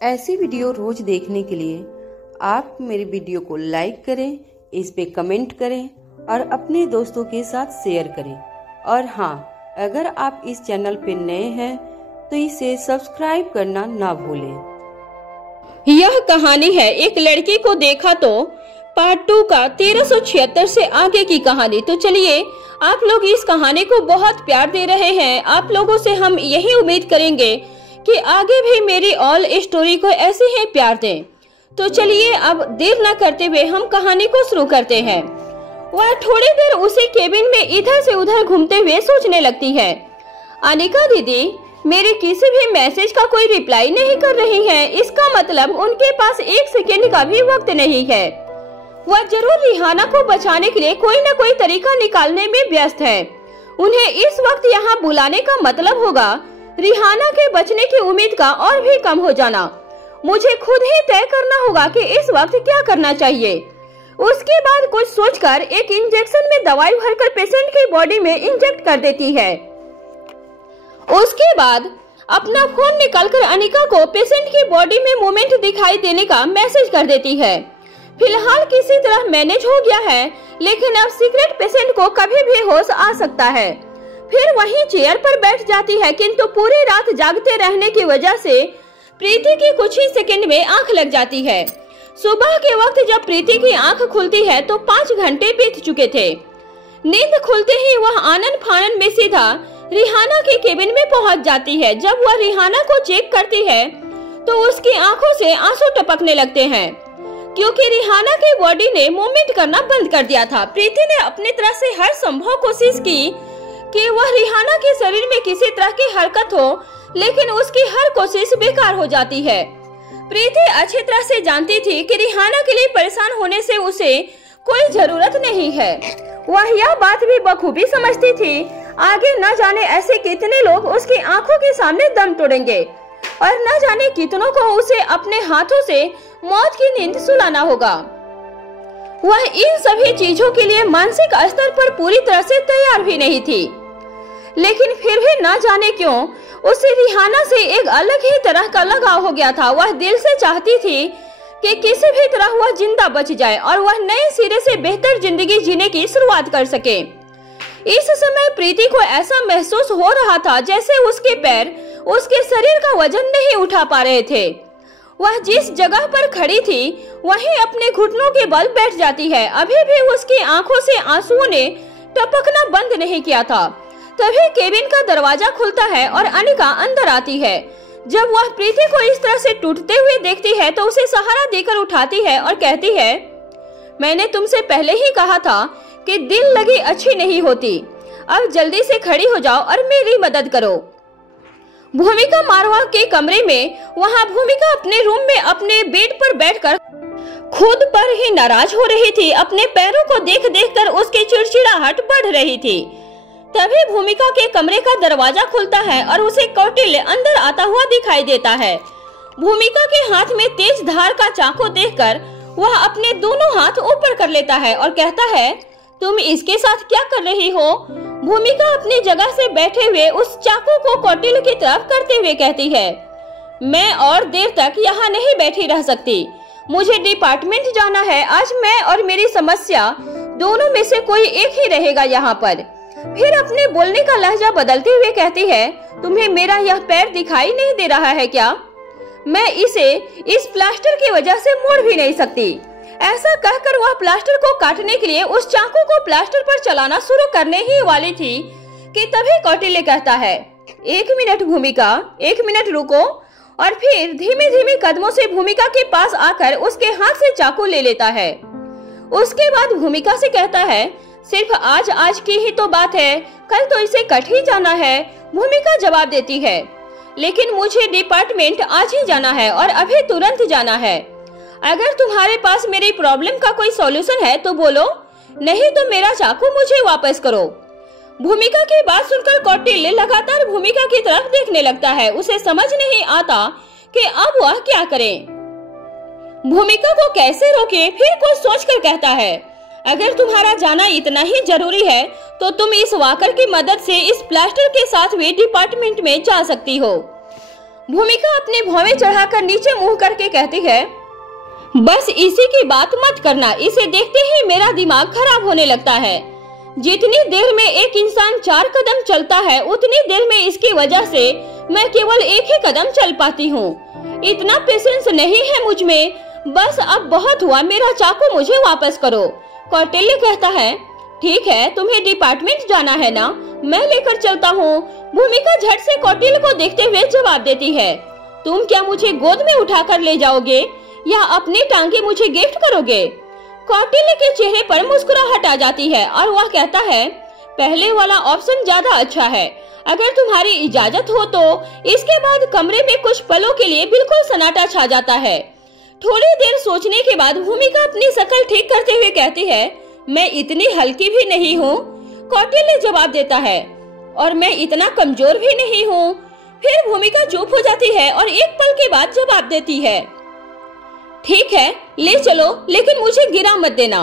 ऐसी वीडियो रोज देखने के लिए आप मेरे वीडियो को लाइक करें, इस पे कमेंट करें और अपने दोस्तों के साथ शेयर करें। और हाँ, अगर आप इस चैनल पे नए हैं तो इसे सब्सक्राइब करना ना भूलें। यह कहानी है एक लड़की को देखा तो पार्ट 2 का 1376 से आगे की कहानी। तो चलिए, आप लोग इस कहानी को बहुत प्यार दे रहे हैं, आप लोगों से हम यही उम्मीद करेंगे कि आगे भी मेरी ऑल स्टोरी को ऐसे ही प्यार दें। तो चलिए, अब देर न करते हुए हम कहानी को शुरू करते हैं। वह थोड़ी देर उसी केबिन में इधर से उधर घूमते हुए सोचने लगती है, अनिका दीदी मेरे किसी भी मैसेज का कोई रिप्लाई नहीं कर रही है। इसका मतलब उनके पास 1 सेकेंड का भी वक्त नहीं है। वह जरूर रिहाना को बचाने के लिए कोई न कोई तरीका निकालने में व्यस्त है। उन्हें इस वक्त यहाँ बुलाने का मतलब होगा रिहाना के बचने की उम्मीद का और भी कम हो जाना। मुझे खुद ही तय करना होगा कि इस वक्त क्या करना चाहिए। उसके बाद कुछ सोचकर एक इंजेक्शन में दवाई भरकर पेशेंट की बॉडी में इंजेक्ट कर देती है। उसके बाद अपना फोन निकालकर अनिका को पेशेंट की बॉडी में मूवमेंट दिखाई देने का मैसेज कर देती है। फिलहाल किसी तरह मैनेज हो गया है, लेकिन अब सीक्रेट पेशेंट को कभी भी होश आ सकता है। फिर वहीं चेयर पर बैठ जाती है, किंतु पूरी रात जागते रहने की वजह से प्रीति की कुछ ही सेकंड में आंख लग जाती है। सुबह के वक्त जब प्रीति की आंख खुलती है तो 5 घंटे बीत चुके थे। नींद खुलते ही वह आनन फानन में सीधा रिहाना के केबिन में पहुंच जाती है। जब वह रिहाना को चेक करती है तो उसकी आंखों से आंसू टपकने लगते हैं, क्योंकि रिहाना की बॉडी ने मूवमेंट करना बंद कर दिया था। प्रीति ने अपनी तरफ से हर संभव कोशिश की कि वह रिहाना के शरीर में किसी तरह की हरकत हो, लेकिन उसकी हर कोशिश बेकार हो जाती है। प्रीति अच्छी तरह से जानती थी कि रिहाना के लिए परेशान होने से उसे कोई जरूरत नहीं है। वह यह बात भी बखूबी समझती थी, आगे न जाने ऐसे कितने लोग उसकी आंखों के सामने दम तोड़ेंगे और न जाने कितनों को उसे अपने हाथों से मौत की नींद सुलाना होगा। वह इन सभी चीजों के लिए मानसिक स्तर पर पूरी तरह से तैयार भी नहीं थी, लेकिन फिर भी न जाने क्यों उसे रिहाना से एक अलग ही तरह का लगाव हो गया था। वह दिल से चाहती थी कि किसी भी तरह वह जिंदा बच जाए और वह नए सिरे से बेहतर जिंदगी जीने की शुरुआत कर सके। इस समय प्रीति को ऐसा महसूस हो रहा था जैसे उसके पैर उसके शरीर का वजन नहीं उठा पा रहे थे। वह जिस जगह पर खड़ी थी वहीं अपने घुटनों के बल बैठ जाती है। अभी भी उसकी आंखों से आंसुओं ने टपकना बंद नहीं किया था। तभी केबिन का दरवाजा खुलता है और अनिका अंदर आती है। जब वह प्रीति को इस तरह से टूटते हुए देखती है तो उसे सहारा देकर उठाती है और कहती है, मैंने तुमसे पहले ही कहा था कि दिल लगी अच्छी नहीं होती। अब जल्दी से खड़ी हो जाओ और मेरी मदद करो। भूमिका मारवा के कमरे में वहाँ भूमिका अपने रूम में अपने बेड पर बैठकर खुद पर ही नाराज हो रही थी। अपने पैरों को देख देख कर उसकी चिड़चिड़ाहट बढ़ रही थी। तभी भूमिका के कमरे का दरवाजा खुलता है और उसे कौटिल्य अंदर आता हुआ दिखाई देता है। भूमिका के हाथ में तेज धार का चाकू देखकर वह अपने दोनों हाथ ऊपर कर लेता है और कहता है, तुम इसके साथ क्या कर रही हो? भूमिका अपनी जगह से बैठे हुए उस चाकू को कौटिल्य की तरफ करते हुए कहती है, मैं और देर तक यहाँ नहीं बैठी रह सकती। मुझे डिपार्टमेंट जाना है। आज मैं और मेरी समस्या दोनों में से कोई एक ही रहेगा यहाँ पर। फिर अपने बोलने का लहजा बदलते हुए कहती है, तुम्हें मेरा यह पैर दिखाई नहीं दे रहा है क्या? मैं इसे इस प्लास्टर की वजह से मोड़ भी नहीं सकती। ऐसा कहकर वह प्लास्टर को काटने के लिए उस चाकू को प्लास्टर पर चलाना शुरू करने ही वाली थी कि तभी कौटिल्य कहता है, 1 मिनट भूमिका, 1 मिनट रुको। और फिर धीमे धीमे कदमों से भूमिका के पास आकर उसके हाथ से चाकू ले लेता है। उसके बाद भूमिका से कहता है, सिर्फ आज की ही तो बात है, कल तो इसे कट ही जाना है। भूमिका जवाब देती है, लेकिन मुझे डिपार्टमेंट आज ही जाना है और अभी तुरंत जाना है। अगर तुम्हारे पास मेरी प्रॉब्लम का कोई सॉल्यूशन है तो बोलो, नहीं तो मेरा चाकू मुझे वापस करो। भूमिका की बात सुनकर कौटिल्य लगातार भूमिका की तरफ देखने लगता है। उसे समझ नहीं आता कि अब वह क्या करे, भूमिका को कैसे रोके। फिर कुछ सोचकर कहता है, अगर तुम्हारा जाना इतना ही जरूरी है तो तुम इस वाकर की मदद से इस प्लास्टर के साथ भी डिपार्टमेंट में जा सकती हो। भूमिका अपने भौवें चढ़ाकर नीचे मुंह करके कहती है, बस इसी की बात मत करना, इसे देखते ही मेरा दिमाग खराब होने लगता है। जितनी देर में एक इंसान 4 कदम चलता है उतनी देर में इसकी वजह से मैं केवल 1 ही कदम चल पाती हूँ। इतना पेशेंस नहीं है मुझ में, बस अब बहुत हुआ, मेरा चाकू मुझे वापस करो। कौटिल्य कहता है, ठीक है, तुम्हें डिपार्टमेंट जाना है ना, मैं लेकर चलता हूँ। भूमिका झट से कौटिल्य को देखते हुए जवाब देती है, तुम क्या मुझे गोद में उठाकर ले जाओगे या अपनी टांगे मुझे गिफ्ट करोगे? कौटिल्य के चेहरे पर मुस्कुराहट आ जाती है और वह कहता है, पहले वाला ऑप्शन ज्यादा अच्छा है। अगर तुम्हारी इजाजत हो तो इसके बाद कमरे में कुछ पलों के लिए बिल्कुल सन्नाटा छा जाता है। थोड़ी देर सोचने के बाद भूमिका अपनी शक्ल ठीक करते हुए कहती है, मैं इतनी हल्की भी नहीं हूँ। कौटिल्य जवाब देता है, और मैं इतना कमजोर भी नहीं हूँ। फिर भूमिका चुप हो जाती है और एक पल के बाद जवाब देती है, ठीक है, ले चलो, लेकिन मुझे गिरा मत देना।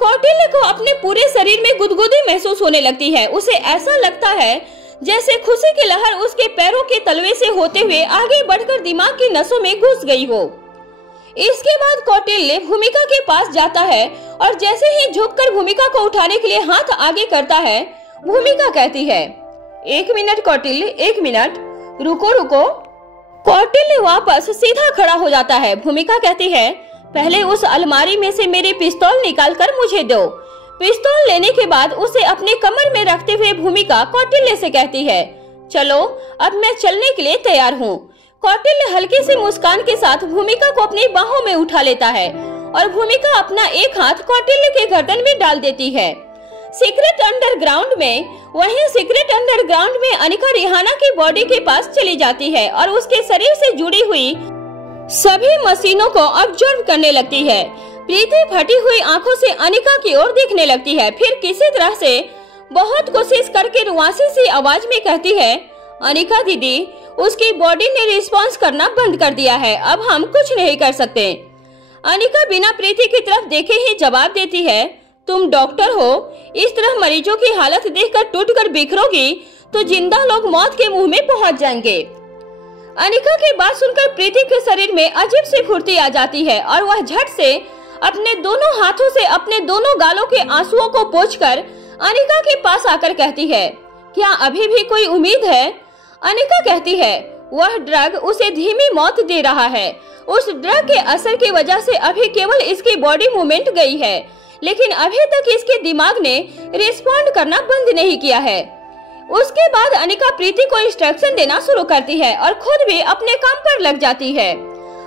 कौटिल्य को अपने पूरे शरीर में गुदगुदी महसूस होने लगती है। उसे ऐसा लगता है जैसे खुशी की लहर उसके पैरों के तलवे से होते हुए आगे बढ़कर दिमाग की नसों में घुस गई हो। इसके बाद कौटिल्य भूमिका के पास जाता है और जैसे ही झुककर भूमिका को उठाने के लिए हाथ आगे करता है, भूमिका कहती है, 1 मिनट कौटिल्य, 1 मिनट, रुको रुको। कौटिल्य वापस सीधा खड़ा हो जाता है। भूमिका कहती है, पहले उस अलमारी में से मेरे पिस्तौल निकालकर मुझे दो। पिस्तौल लेने के बाद उसे अपने कमर में रखते हुए भूमिका कौटिल्य से कहती है, चलो अब मैं चलने के लिए तैयार हूँ। कौटिल्य हल्की सी मुस्कान के साथ भूमिका को अपनी बाहों में उठा लेता है और भूमिका अपना एक हाथ कौटिल्य के गर्दन में डाल देती है। सीक्रेट अंडरग्राउंड में अनिका रिहाना की बॉडी के पास चली जाती है और उसके शरीर से जुड़ी हुई सभी मशीनों को ऑब्जर्व करने लगती है। प्रीति फटी हुई आंखों से अनिका की ओर देखने लगती है, फिर किसी तरह से बहुत कोशिश करके रुआसी सी आवाज में कहती है, अनिका दीदी, उसकी बॉडी ने रिस्पॉन्स करना बंद कर दिया है, अब हम कुछ नहीं कर सकते। अनिका बिना प्रीति की तरफ देखे ही जवाब देती है, तुम डॉक्टर हो, इस तरह मरीजों की हालत देखकर टूटकर बिखरोगी तो जिंदा लोग मौत के मुंह में पहुंच जाएंगे। अनिका की बात सुनकर प्रीति के शरीर में अजीब सी फुर्ती आ जाती है और वह झट से अपने दोनों हाथों से अपने दोनों गालों के आंसुओं को पोंछकर अनिका के पास आकर कहती है, क्या अभी भी कोई उम्मीद है? अनिका कहती है, वह ड्रग उसे धीमी मौत दे रहा है। उस ड्रग के असर की वजह से अभी केवल इसकी बॉडी मूवमेंट गई है, लेकिन अभी तक इसके दिमाग ने रिस्पॉन्ड करना बंद नहीं किया है। उसके बाद अनिका प्रीति को इंस्ट्रक्शन देना शुरू करती है और खुद भी अपने काम पर लग जाती है।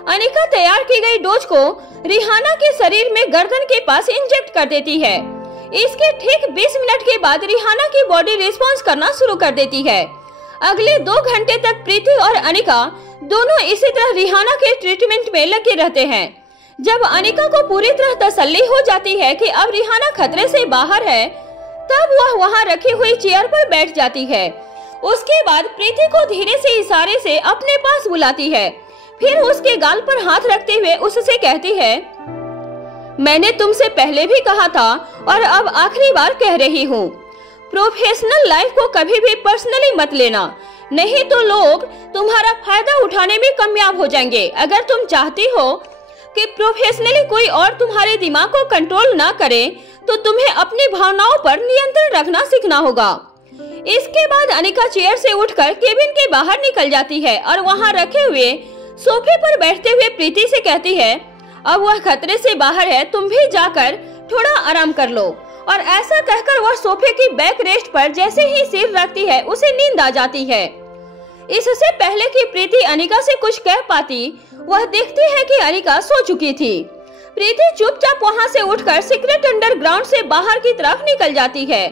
अनिका तैयार की गई डोज को रिहाना के शरीर में गर्दन के पास इंजेक्ट कर देती है। इसके ठीक 20 मिनट के बाद रिहाना की बॉडी रिस्पॉन्स करना शुरू कर देती है। अगले 2 घंटे तक प्रीति और अनिका दोनों इसी तरह रिहाना के ट्रीटमेंट में लगे रहते हैं। जब अनिका को पूरी तरह तसल्ली हो जाती है कि अब रिहाना खतरे से बाहर है, तब वह वहां रखी हुई चेयर पर बैठ जाती है। उसके बाद प्रीति को धीरे से इशारे से अपने पास बुलाती है, फिर उसके गाल पर हाथ रखते हुए उससे कहती है, मैंने तुमसे पहले भी कहा था और अब आखिरी बार कह रही हूँ, प्रोफेशनल लाइफ को कभी भी पर्सनली मत लेना, नहीं तो लोग तुम्हारा फायदा उठाने में कामयाब हो जाएंगे। अगर तुम चाहती हो कि प्रोफेशनली कोई और तुम्हारे दिमाग को कंट्रोल ना करे, तो तुम्हें अपनी भावनाओं पर नियंत्रण रखना सीखना होगा। इसके बाद अनिका चेयर से उठकर केबिन के बाहर निकल जाती है और वहां रखे हुए सोफे पर बैठते हुए प्रीति से कहती है, अब वह खतरे से बाहर है, तुम भी जाकर थोड़ा आराम कर लो। और ऐसा कहकर वह सोफे की बैक रेस्ट पर जैसे ही सिर रखती है, उसे नींद आ जाती है। इससे पहले कि प्रीति अनिका से कुछ कह पाती, वह देखती है कि अनिका सो चुकी थी। प्रीति चुपचाप वहां से उठकर सीक्रेट अंडरग्राउंड से बाहर की तरफ निकल जाती है।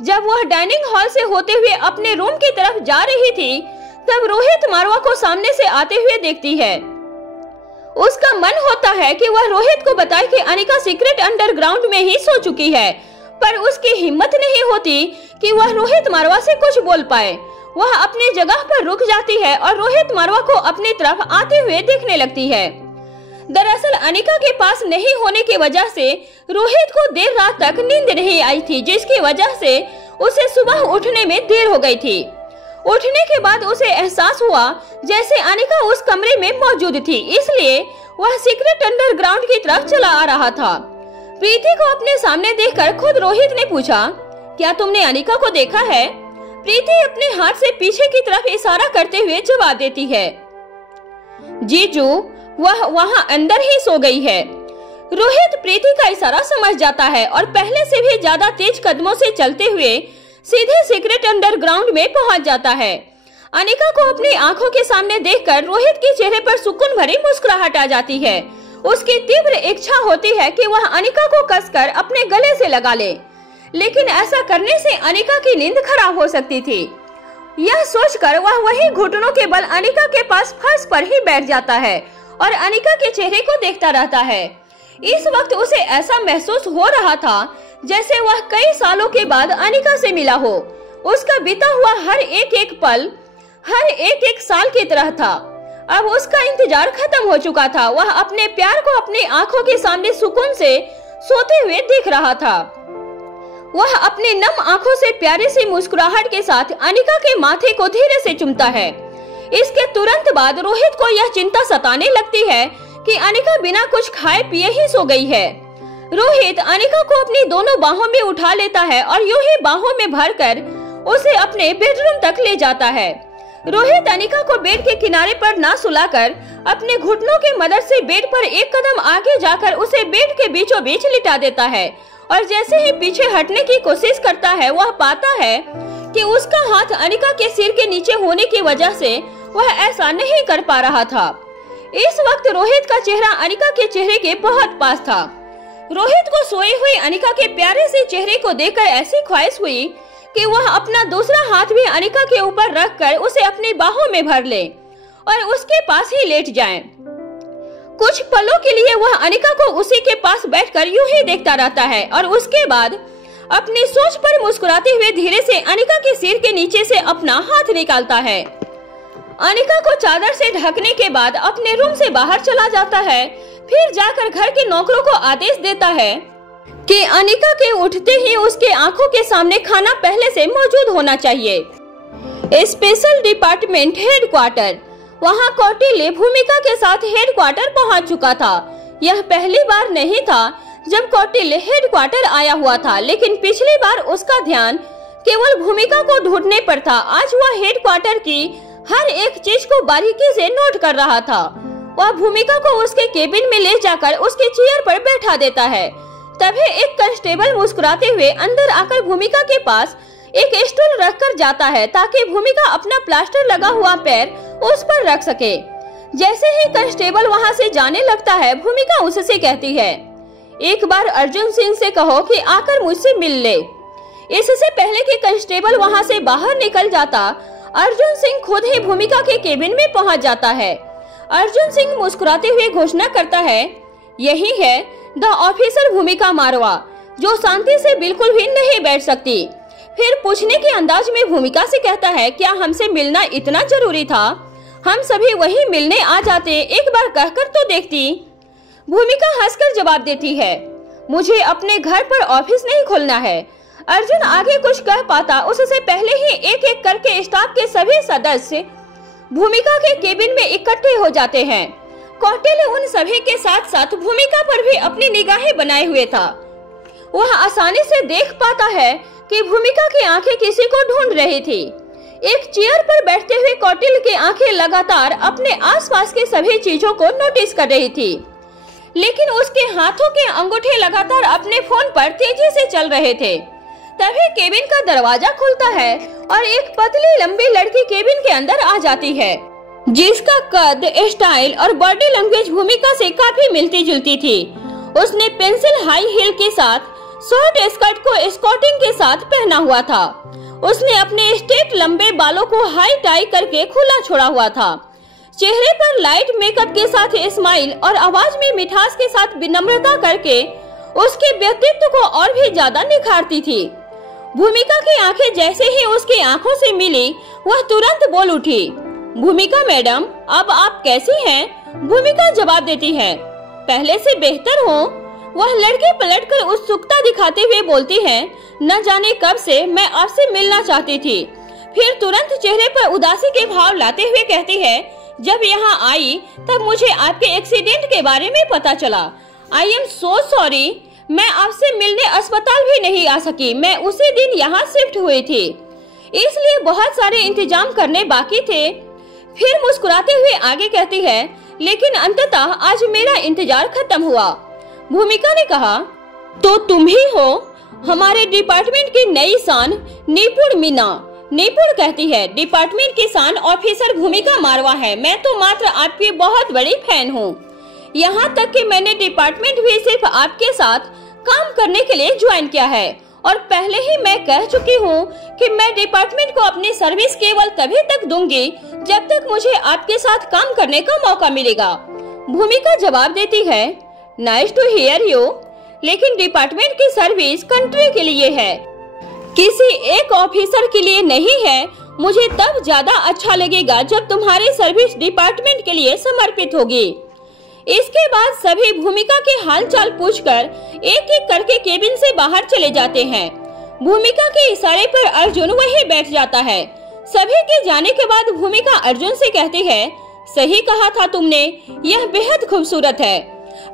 जब वह डाइनिंग हॉल से होते हुए अपने रूम की तरफ जा रही थी, तब रोहित मारवा को सामने से आते हुए देखती है। उसका मन होता है कि वह रोहित को बताए कि अनिका सीक्रेट अंडरग्राउंड में ही सो चुकी है, पर उसकी हिम्मत नहीं होती कि वह रोहित मारवा से कुछ बोल पाए। वह अपनी जगह पर रुक जाती है और रोहित मारवा को अपनी तरफ आते हुए देखने लगती है। दरअसल अनिका के पास नहीं होने की वजह से रोहित को देर रात तक नींद नहीं आई थी, जिसकी वजह से उसे सुबह उठने में देर हो गई थी। उठने के बाद उसे एहसास हुआ जैसे अनिका उस कमरे में मौजूद थी, इसलिए वह सीक्रेट अंडरग्राउंड की तरफ चला आ रहा था। प्रीति को अपने सामने देखकर खुद रोहित ने पूछा, क्या तुमने अनिका को देखा है? प्रीति अपने हाथ से पीछे की तरफ इशारा करते हुए जवाब देती है, जीजू वह वहाँ अंदर ही सो गई है। रोहित प्रीति का इशारा समझ जाता है और पहले से भी ज्यादा तेज कदमों से चलते हुए सीधे सीक्रेट अंडरग्राउंड में पहुंच जाता है। अनिका को अपनी आंखों के सामने देखकर रोहित के चेहरे पर सुकून भरी मुस्कुराहट आ जाती है। उसकी तीव्र इच्छा होती है कि वह अनिका को कसकर अपने गले से लगा ले, लेकिन ऐसा करने से अनिका की नींद खराब हो सकती थी। यह सोचकर वह वही घुटनों के बल अनिका के पास फर्श पर ही बैठ जाता है और अनिका के चेहरे को देखता रहता है। इस वक्त उसे ऐसा महसूस हो रहा था जैसे वह कई सालों के बाद अनिका से मिला हो। उसका बीता हुआ हर एक पल हर एक साल की तरह था। अब उसका इंतजार खत्म हो चुका था। वह अपने प्यार को अपनी आंखों के सामने सुकून से सोते हुए देख रहा था। वह अपने नम आंखों से प्यारे सी मुस्कुराहट के साथ अनिका के माथे को धीरे से चूमता है। इसके तुरंत बाद रोहित को यह चिंता सताने लगती है कि अनिका बिना कुछ खाए पिए ही सो गई है। रोहित अनिका को अपनी दोनों बाहों में उठा लेता है और यूं ही बाहों में भरकर उसे अपने बेडरूम तक ले जाता है। रोहित अनिका को बेड के किनारे पर ना सुलाकर अपने घुटनों की मदद से बेड पर एक कदम आगे जाकर उसे बेड के बीचों बीच लिटा देता है और जैसे ही पीछे हटने की कोशिश करता है वह पाता है कि उसका हाथ अनिका के सिर के नीचे होने की वजह से वह ऐसा नहीं कर पा रहा था। इस वक्त रोहित का चेहरा अनिका के चेहरे के बहुत पास था। रोहित को सोई हुई अनिका के प्यारे से चेहरे को देखकर ऐसी ख्वाहिश हुई कि वह अपना दूसरा हाथ भी अनिका के ऊपर रखकर उसे अपनी बाहों में भर ले और उसके पास ही लेट जाए। कुछ पलों के लिए वह अनिका को उसी के पास बैठकर यूं ही देखता रहता है और उसके बाद अपनी सोच पर मुस्कुराते हुए धीरे से अनिका के सिर के नीचे से अपना हाथ निकालता है। अनिका को चादर से ढकने के बाद अपने रूम से बाहर चला जाता है। फिर जाकर घर के नौकरों को आदेश देता है कि अनिका के उठते ही उसके आंखों के सामने खाना पहले से मौजूद होना चाहिए। स्पेशल डिपार्टमेंट हेडक्वार्टर, वहां कौटिल्य भूमिका के साथ हेडक्वार्टर पहुंच चुका था। यह पहली बार नहीं था जब कौटिल्य हेडक्वार्टर आया हुआ था, लेकिन पिछली बार उसका ध्यान केवल भूमिका को ढूंढने पर था। आज वह हेडक्वार्टर की हर एक चीज को बारीकी से नोट कर रहा था। वह भूमिका को उसके केबिन में ले जाकर उसके चेयर पर बैठा देता है। तभी एक कांस्टेबल मुस्कुराते हुए अंदर आकर भूमिका के पास एक स्टूल रखकर जाता है ताकि भूमिका अपना प्लास्टर लगा हुआ पैर उस पर रख सके। जैसे ही कांस्टेबल वहां से जाने लगता है, भूमिका उससे कहती है, एक बार अर्जुन सिंह से कहो कि आकर मुझसे मिल ले। इससे पहले कि कांस्टेबल वहां से बाहर निकल जाता, अर्जुन सिंह खुद ही भूमिका के केबिन में पहुंच जाता है। अर्जुन सिंह मुस्कुराते हुए घोषणा करता है, यही है द ऑफिसर भूमिका मारवा, जो शांति से बिल्कुल भी नहीं बैठ सकती। फिर पूछने के अंदाज में भूमिका से कहता है, क्या हमसे मिलना इतना जरूरी था? हम सभी वही मिलने आ जाते, एक बार कहकर तो देखती। भूमिका हंसकर जवाब देती है, मुझे अपने घर पर ऑफिस नहीं खोलना है। अर्जुन आगे कुछ कह पाता उससे पहले ही एक एक करके स्टाफ के सभी सदस्य भूमिका के केबिन में इकट्ठे हो जाते हैं। कौटिल्य उन सभी के साथ साथ भूमिका पर भी अपनी निगाहें बनाए हुए था। वह आसानी से देख पाता है कि भूमिका की आंखें किसी को ढूंढ रही थी। एक चेयर पर बैठते हुए कौटिल्य की आंखें लगातार अपने आसपास के सभी चीजों को नोटिस कर रही थी, लेकिन उसके हाथों के अंगूठे लगातार अपने फोन पर तेजी से चल रहे थे। तभी केबिन का दरवाजा खुलता है और एक पतली लंबी लड़की केबिन के अंदर आ जाती है, जिसका कद, स्टाइल और बॉडी लैंग्वेज भूमिका से काफी मिलती जुलती थी। उसने पेंसिल हाई हील के साथ शॉर्ट स्कर्ट को स्कर्टिंग के साथ पहना हुआ था। उसने अपने स्ट्रेट लंबे बालों को हाई टाई करके खुला छोड़ा हुआ था। चेहरे पर लाइट मेकअप के साथ स्माइल और आवाज में मिठास के साथ विनम्रता करके उसके व्यक्तित्व को और भी ज्यादा निखारती थी। भूमिका की आंखें जैसे ही उसकी आंखों से मिली, वह तुरंत बोल उठी, भूमिका मैडम, अब आप कैसी हैं? भूमिका जवाब देती है, पहले से बेहतर हूँ। वह लड़की पलटकर उत्सुकता दिखाते हुए बोलती है, न जाने कब से मैं आपसे मिलना चाहती थी। फिर तुरंत चेहरे पर उदासी के भाव लाते हुए कहती है, जब यहाँ आई तब मुझे आपके एक्सीडेंट के बारे में पता चला। आई एम सो सॉरी, मैं आपसे मिलने अस्पताल भी नहीं आ सकी। मैं उसी दिन यहाँ शिफ्ट हुई थी, इसलिए बहुत सारे इंतजाम करने बाकी थे। फिर मुस्कुराते हुए आगे कहती है, लेकिन अंततः आज मेरा इंतजार खत्म हुआ। भूमिका ने कहा, तो तुम ही हो हमारे डिपार्टमेंट की नई शान निपुण मीना। निपुण कहती है, डिपार्टमेंट की शान ऑफिसर भूमिका मारवा है। मैं तो मात्र आपकी बहुत बड़ी फैन हूँ। यहाँ तक कि मैंने डिपार्टमेंट भी सिर्फ आपके साथ काम करने के लिए ज्वाइन किया है और पहले ही मैं कह चुकी हूँ कि मैं डिपार्टमेंट को अपनी सर्विस केवल तभी तक दूंगी जब तक मुझे आपके साथ काम करने का मौका मिलेगा। भूमिका जवाब देती है, नाइस टू हियर यू, लेकिन डिपार्टमेंट की सर्विस कंट्री के लिए है, किसी एक ऑफिसर के लिए नहीं है। मुझे तब ज्यादा अच्छा लगेगा जब तुम्हारी सर्विस डिपार्टमेंट के लिए समर्पित होगी। इसके बाद सभी भूमिका के हालचाल पूछकर एक एक करके केबिन से बाहर चले जाते हैं। भूमिका के इशारे पर अर्जुन वहीं बैठ जाता है। सभी के जाने के बाद भूमिका अर्जुन से कहती है, सही कहा था तुमने, यह बेहद खूबसूरत है।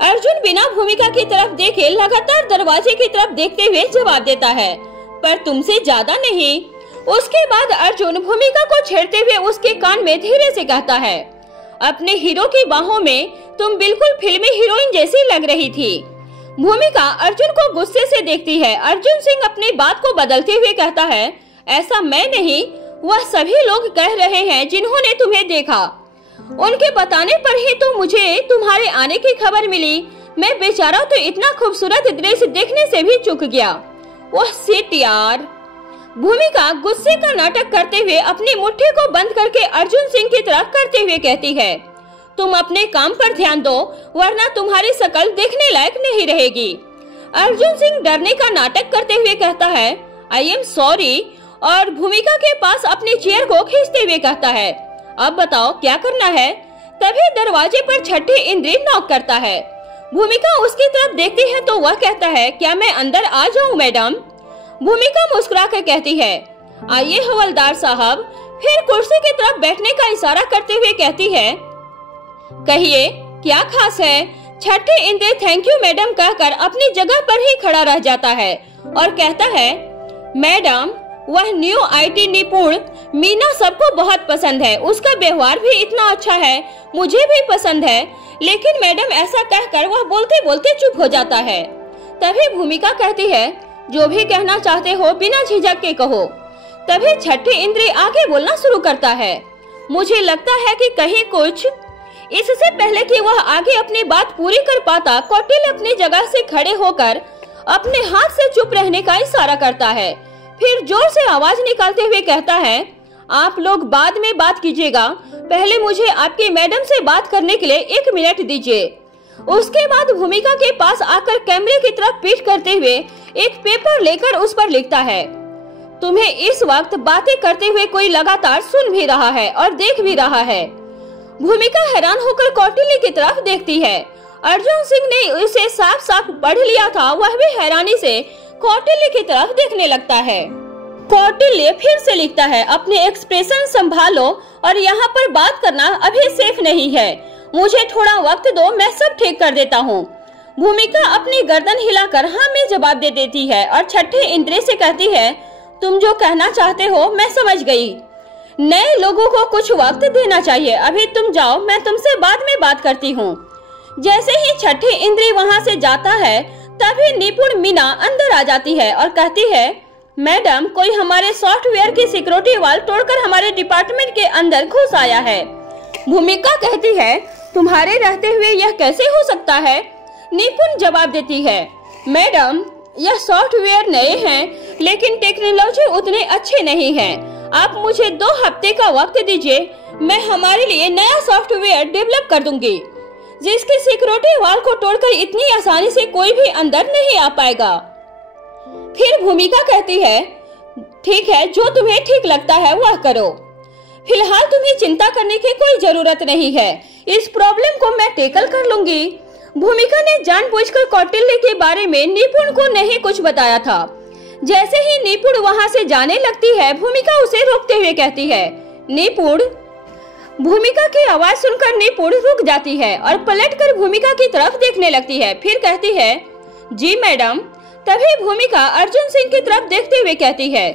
अर्जुन बिना भूमिका की तरफ देखे लगातार दरवाजे की तरफ देखते हुए जवाब देता है, पर तुमसे ज्यादा नहीं। उसके बाद अर्जुन भूमिका को छेड़ते हुए उसके कान में धीरे से कहता है, अपने हीरो की बाहों में तुम बिल्कुल फिल्मी हीरोइन जैसी लग रही थी। भूमिका अर्जुन को गुस्से से देखती है। अर्जुन सिंह अपनी बात को बदलते हुए कहता है, ऐसा मैं नहीं, वह सभी लोग कह रहे हैं जिन्होंने तुम्हें देखा। उनके बताने पर ही तो मुझे तुम्हारे आने की खबर मिली। मैं बेचारा तो इतना खूबसूरत दृश्य देखने से भी चूक गया। वह सिट यार। भूमिका गुस्से का नाटक करते हुए अपनी मुट्ठी को बंद करके अर्जुन सिंह की तरफ करते हुए कहती है, तुम अपने काम पर ध्यान दो, वरना तुम्हारी शकल देखने लायक नहीं रहेगी। अर्जुन सिंह डरने का नाटक करते हुए कहता है, आई एम सॉरी, और भूमिका के पास अपनी चेयर को खींचते हुए कहता है, अब बताओ क्या करना है। तभी दरवाजे पर छठी इंद्री नॉक करता है। भूमिका उसकी तरफ देखती है तो वह कहता है, क्या मैं अंदर आ जाऊं मैडम? भूमिका मुस्कुरा कर कहती है, आइए हवलदार साहब। फिर कुर्सी की तरफ बैठने का इशारा करते हुए कहती है, कहिए क्या खास है? छठी इंद्र थैंक यू मैडम कहकर अपनी जगह पर ही खड़ा रह जाता है और कहता है, मैडम वह न्यू आईटी निपुण मीना सबको बहुत पसंद है, उसका व्यवहार भी इतना अच्छा है, मुझे भी पसंद है। लेकिन मैडम ऐसा कहकर वह बोलते बोलते चुप हो जाता है। तभी भूमिका कहती है, जो भी कहना चाहते हो बिना झिझक के कहो। तभी छठी इंद्री आगे बोलना शुरू करता है, मुझे लगता है कि कहीं कुछ। इससे पहले कि वह आगे अपनी बात पूरी कर पाता, कौटिल्य अपनी जगह से खड़े होकर अपने हाथ से चुप रहने का इशारा करता है। फिर जोर से आवाज निकालते हुए कहता है, आप लोग बाद में बात कीजिएगा, पहले मुझे आपकी मैडम से बात करने के लिए 1 मिनट दीजिए। उसके बाद भूमिका के पास आकर कैमरे की तरफ पीठ करते हुए एक पेपर लेकर उस पर लिखता है, तुम्हें इस वक्त बातें करते हुए कोई लगातार सुन भी रहा है और देख भी रहा है। भूमिका हैरान होकर कौटिल्य की तरफ देखती है। अर्जुन सिंह ने उसे साफ साफ पढ़ लिया था, वह भी हैरानी से कौटिल्य की तरफ देखने लगता है। कौटिल्य फिर से लिखता है, अपने एक्सप्रेशन संभालो और यहाँ पर बात करना अभी सेफ नहीं है, मुझे थोड़ा वक्त दो, मैं सब ठीक कर देता हूँ। भूमिका अपनी गर्दन हिलाकर हाँ में जवाब दे देती है और छठी इंद्री से कहती है, तुम जो कहना चाहते हो मैं समझ गई, नए लोगों को कुछ वक्त देना चाहिए, अभी तुम जाओ, मैं तुमसे बाद में बात करती हूँ। जैसे ही छठी इंद्री वहाँ से जाता है तभी निपुण मीना अंदर आ जाती है और कहती है, मैडम कोई हमारे सॉफ्टवेयर की सिक्योरिटी वाल तोड़कर हमारे डिपार्टमेंट के अंदर घुस आया है। भूमिका कहती है, तुम्हारे रहते हुए यह कैसे हो सकता है? निपुण जवाब देती है, मैडम यह सॉफ्टवेयर नए हैं लेकिन टेक्नोलॉजी उतने अच्छे नहीं हैं। आप मुझे 2 हफ्ते का वक्त दीजिए, मैं हमारे लिए नया सॉफ्टवेयर डेवलप कर दूंगी जिसकी सिक्योरिटी वाल को तोड़कर इतनी आसानी से कोई भी अंदर नहीं आ पाएगा। फिर भूमिका कहती है, ठीक है, जो तुम्हें ठीक लगता है वह करो, फिलहाल तुम्हें चिंता करने की कोई जरूरत नहीं है, इस प्रॉब्लम को मैं टेकल कर लूंगी। भूमिका ने जानबूझकर कौटिल्य के बारे में निपुण को नहीं कुछ बताया था। जैसे ही निपुण वहां से जाने लगती है, भूमिका उसे रोकते हुए कहती है, निपुण। भूमिका की आवाज सुनकर निपुण रुक जाती है और पलटकर भूमिका की तरफ देखने लगती है। फिर कहती है, जी मैडम। तभी भूमिका अर्जुन सिंह की तरफ देखते हुए कहती है,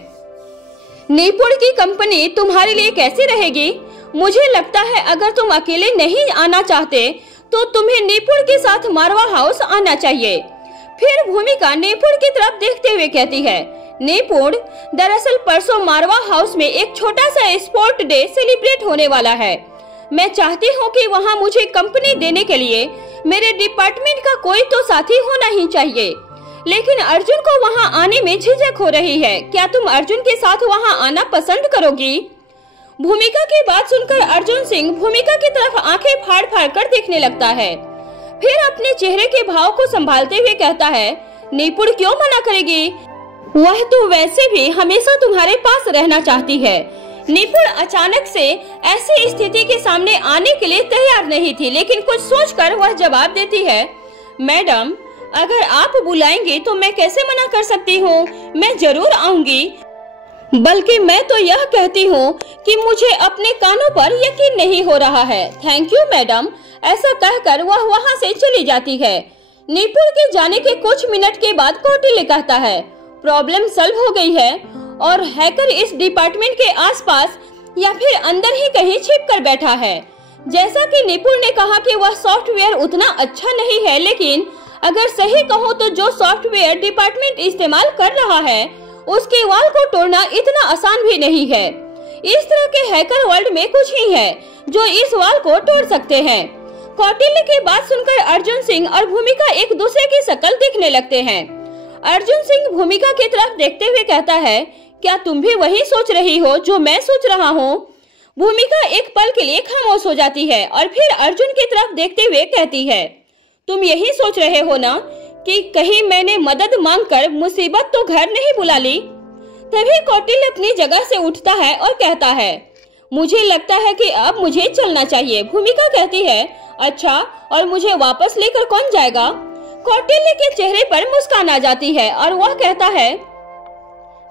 निपुण की कंपनी तुम्हारे लिए कैसी रहेगी? मुझे लगता है अगर तुम अकेले नहीं आना चाहते तो तुम्हें निपुण के साथ मारवा हाउस आना चाहिए। फिर भूमिका निपुण की तरफ देखते हुए कहती है, निपुण, दरअसल परसों मारवा हाउस में एक छोटा सा स्पोर्ट डे सेलिब्रेट होने वाला है। मैं चाहती हूँ कि वहाँ मुझे कंपनी देने के लिए मेरे डिपार्टमेंट का कोई तो साथी होना ही चाहिए, लेकिन अर्जुन को वहाँ आने में झिझक हो रही है। क्या तुम अर्जुन के साथ वहाँ आना पसंद करोगी? भूमिका की बात सुनकर अर्जुन सिंह भूमिका की तरफ आंखें फाड़ फाड़ कर देखने लगता है। फिर अपने चेहरे के भाव को संभालते हुए कहता है, निपुण क्यों मना करेगी? वह तो वैसे भी हमेशा तुम्हारे पास रहना चाहती है। निपुण अचानक से ऐसी स्थिति के सामने आने के लिए तैयार नहीं थी, लेकिन कुछ सोचकर वह जवाब देती है, मैडम, अगर आप बुलाएंगे तो मैं कैसे मना कर सकती हूँ? मैं जरूर आऊंगी। बल्कि मैं तो यह कहती हूँ कि मुझे अपने कानों पर यकीन नहीं हो रहा है। Thank you madam. ऐसा कहकर वह वहाँ से चली जाती है। निपुण के जाने के कुछ मिनट के बाद कौटिल्य कहता है, प्रॉब्लम सॉल्व हो गई है और हैकर इस डिपार्टमेंट के आसपास या फिर अंदर ही कहीं छिप कर बैठा है। जैसा कि निपुण ने कहा कि वह सॉफ्टवेयर उतना अच्छा नहीं है, लेकिन अगर सही कहूँ तो जो सॉफ्टवेयर डिपार्टमेंट इस्तेमाल कर रहा है उसके वाल को तोड़ना इतना आसान भी नहीं है। इस तरह के हैकर वर्ल्ड में कुछ ही है जो इस वाल को तोड़ सकते हैं। कौटिल्य की बात सुनकर अर्जुन सिंह और भूमिका एक दूसरे की शक्ल देखने लगते हैं। अर्जुन सिंह भूमिका की तरफ देखते हुए कहता है, क्या तुम भी वही सोच रही हो जो मैं सोच रहा हूँ? भूमिका एक पल के लिए खामोश हो जाती है और फिर अर्जुन की तरफ देखते हुए कहती है, तुम यही सोच रहे हो ना कि कहीं मैंने मदद मांगकर मुसीबत तो घर नहीं बुला ली? तभी कौटिल्य अपनी जगह से उठता है और कहता है, मुझे लगता है कि अब मुझे चलना चाहिए। भूमिका कहती है, अच्छा, और मुझे वापस लेकर कौन जाएगा? कौटिल्य के चेहरे पर मुस्कान आ जाती है और वह कहता है,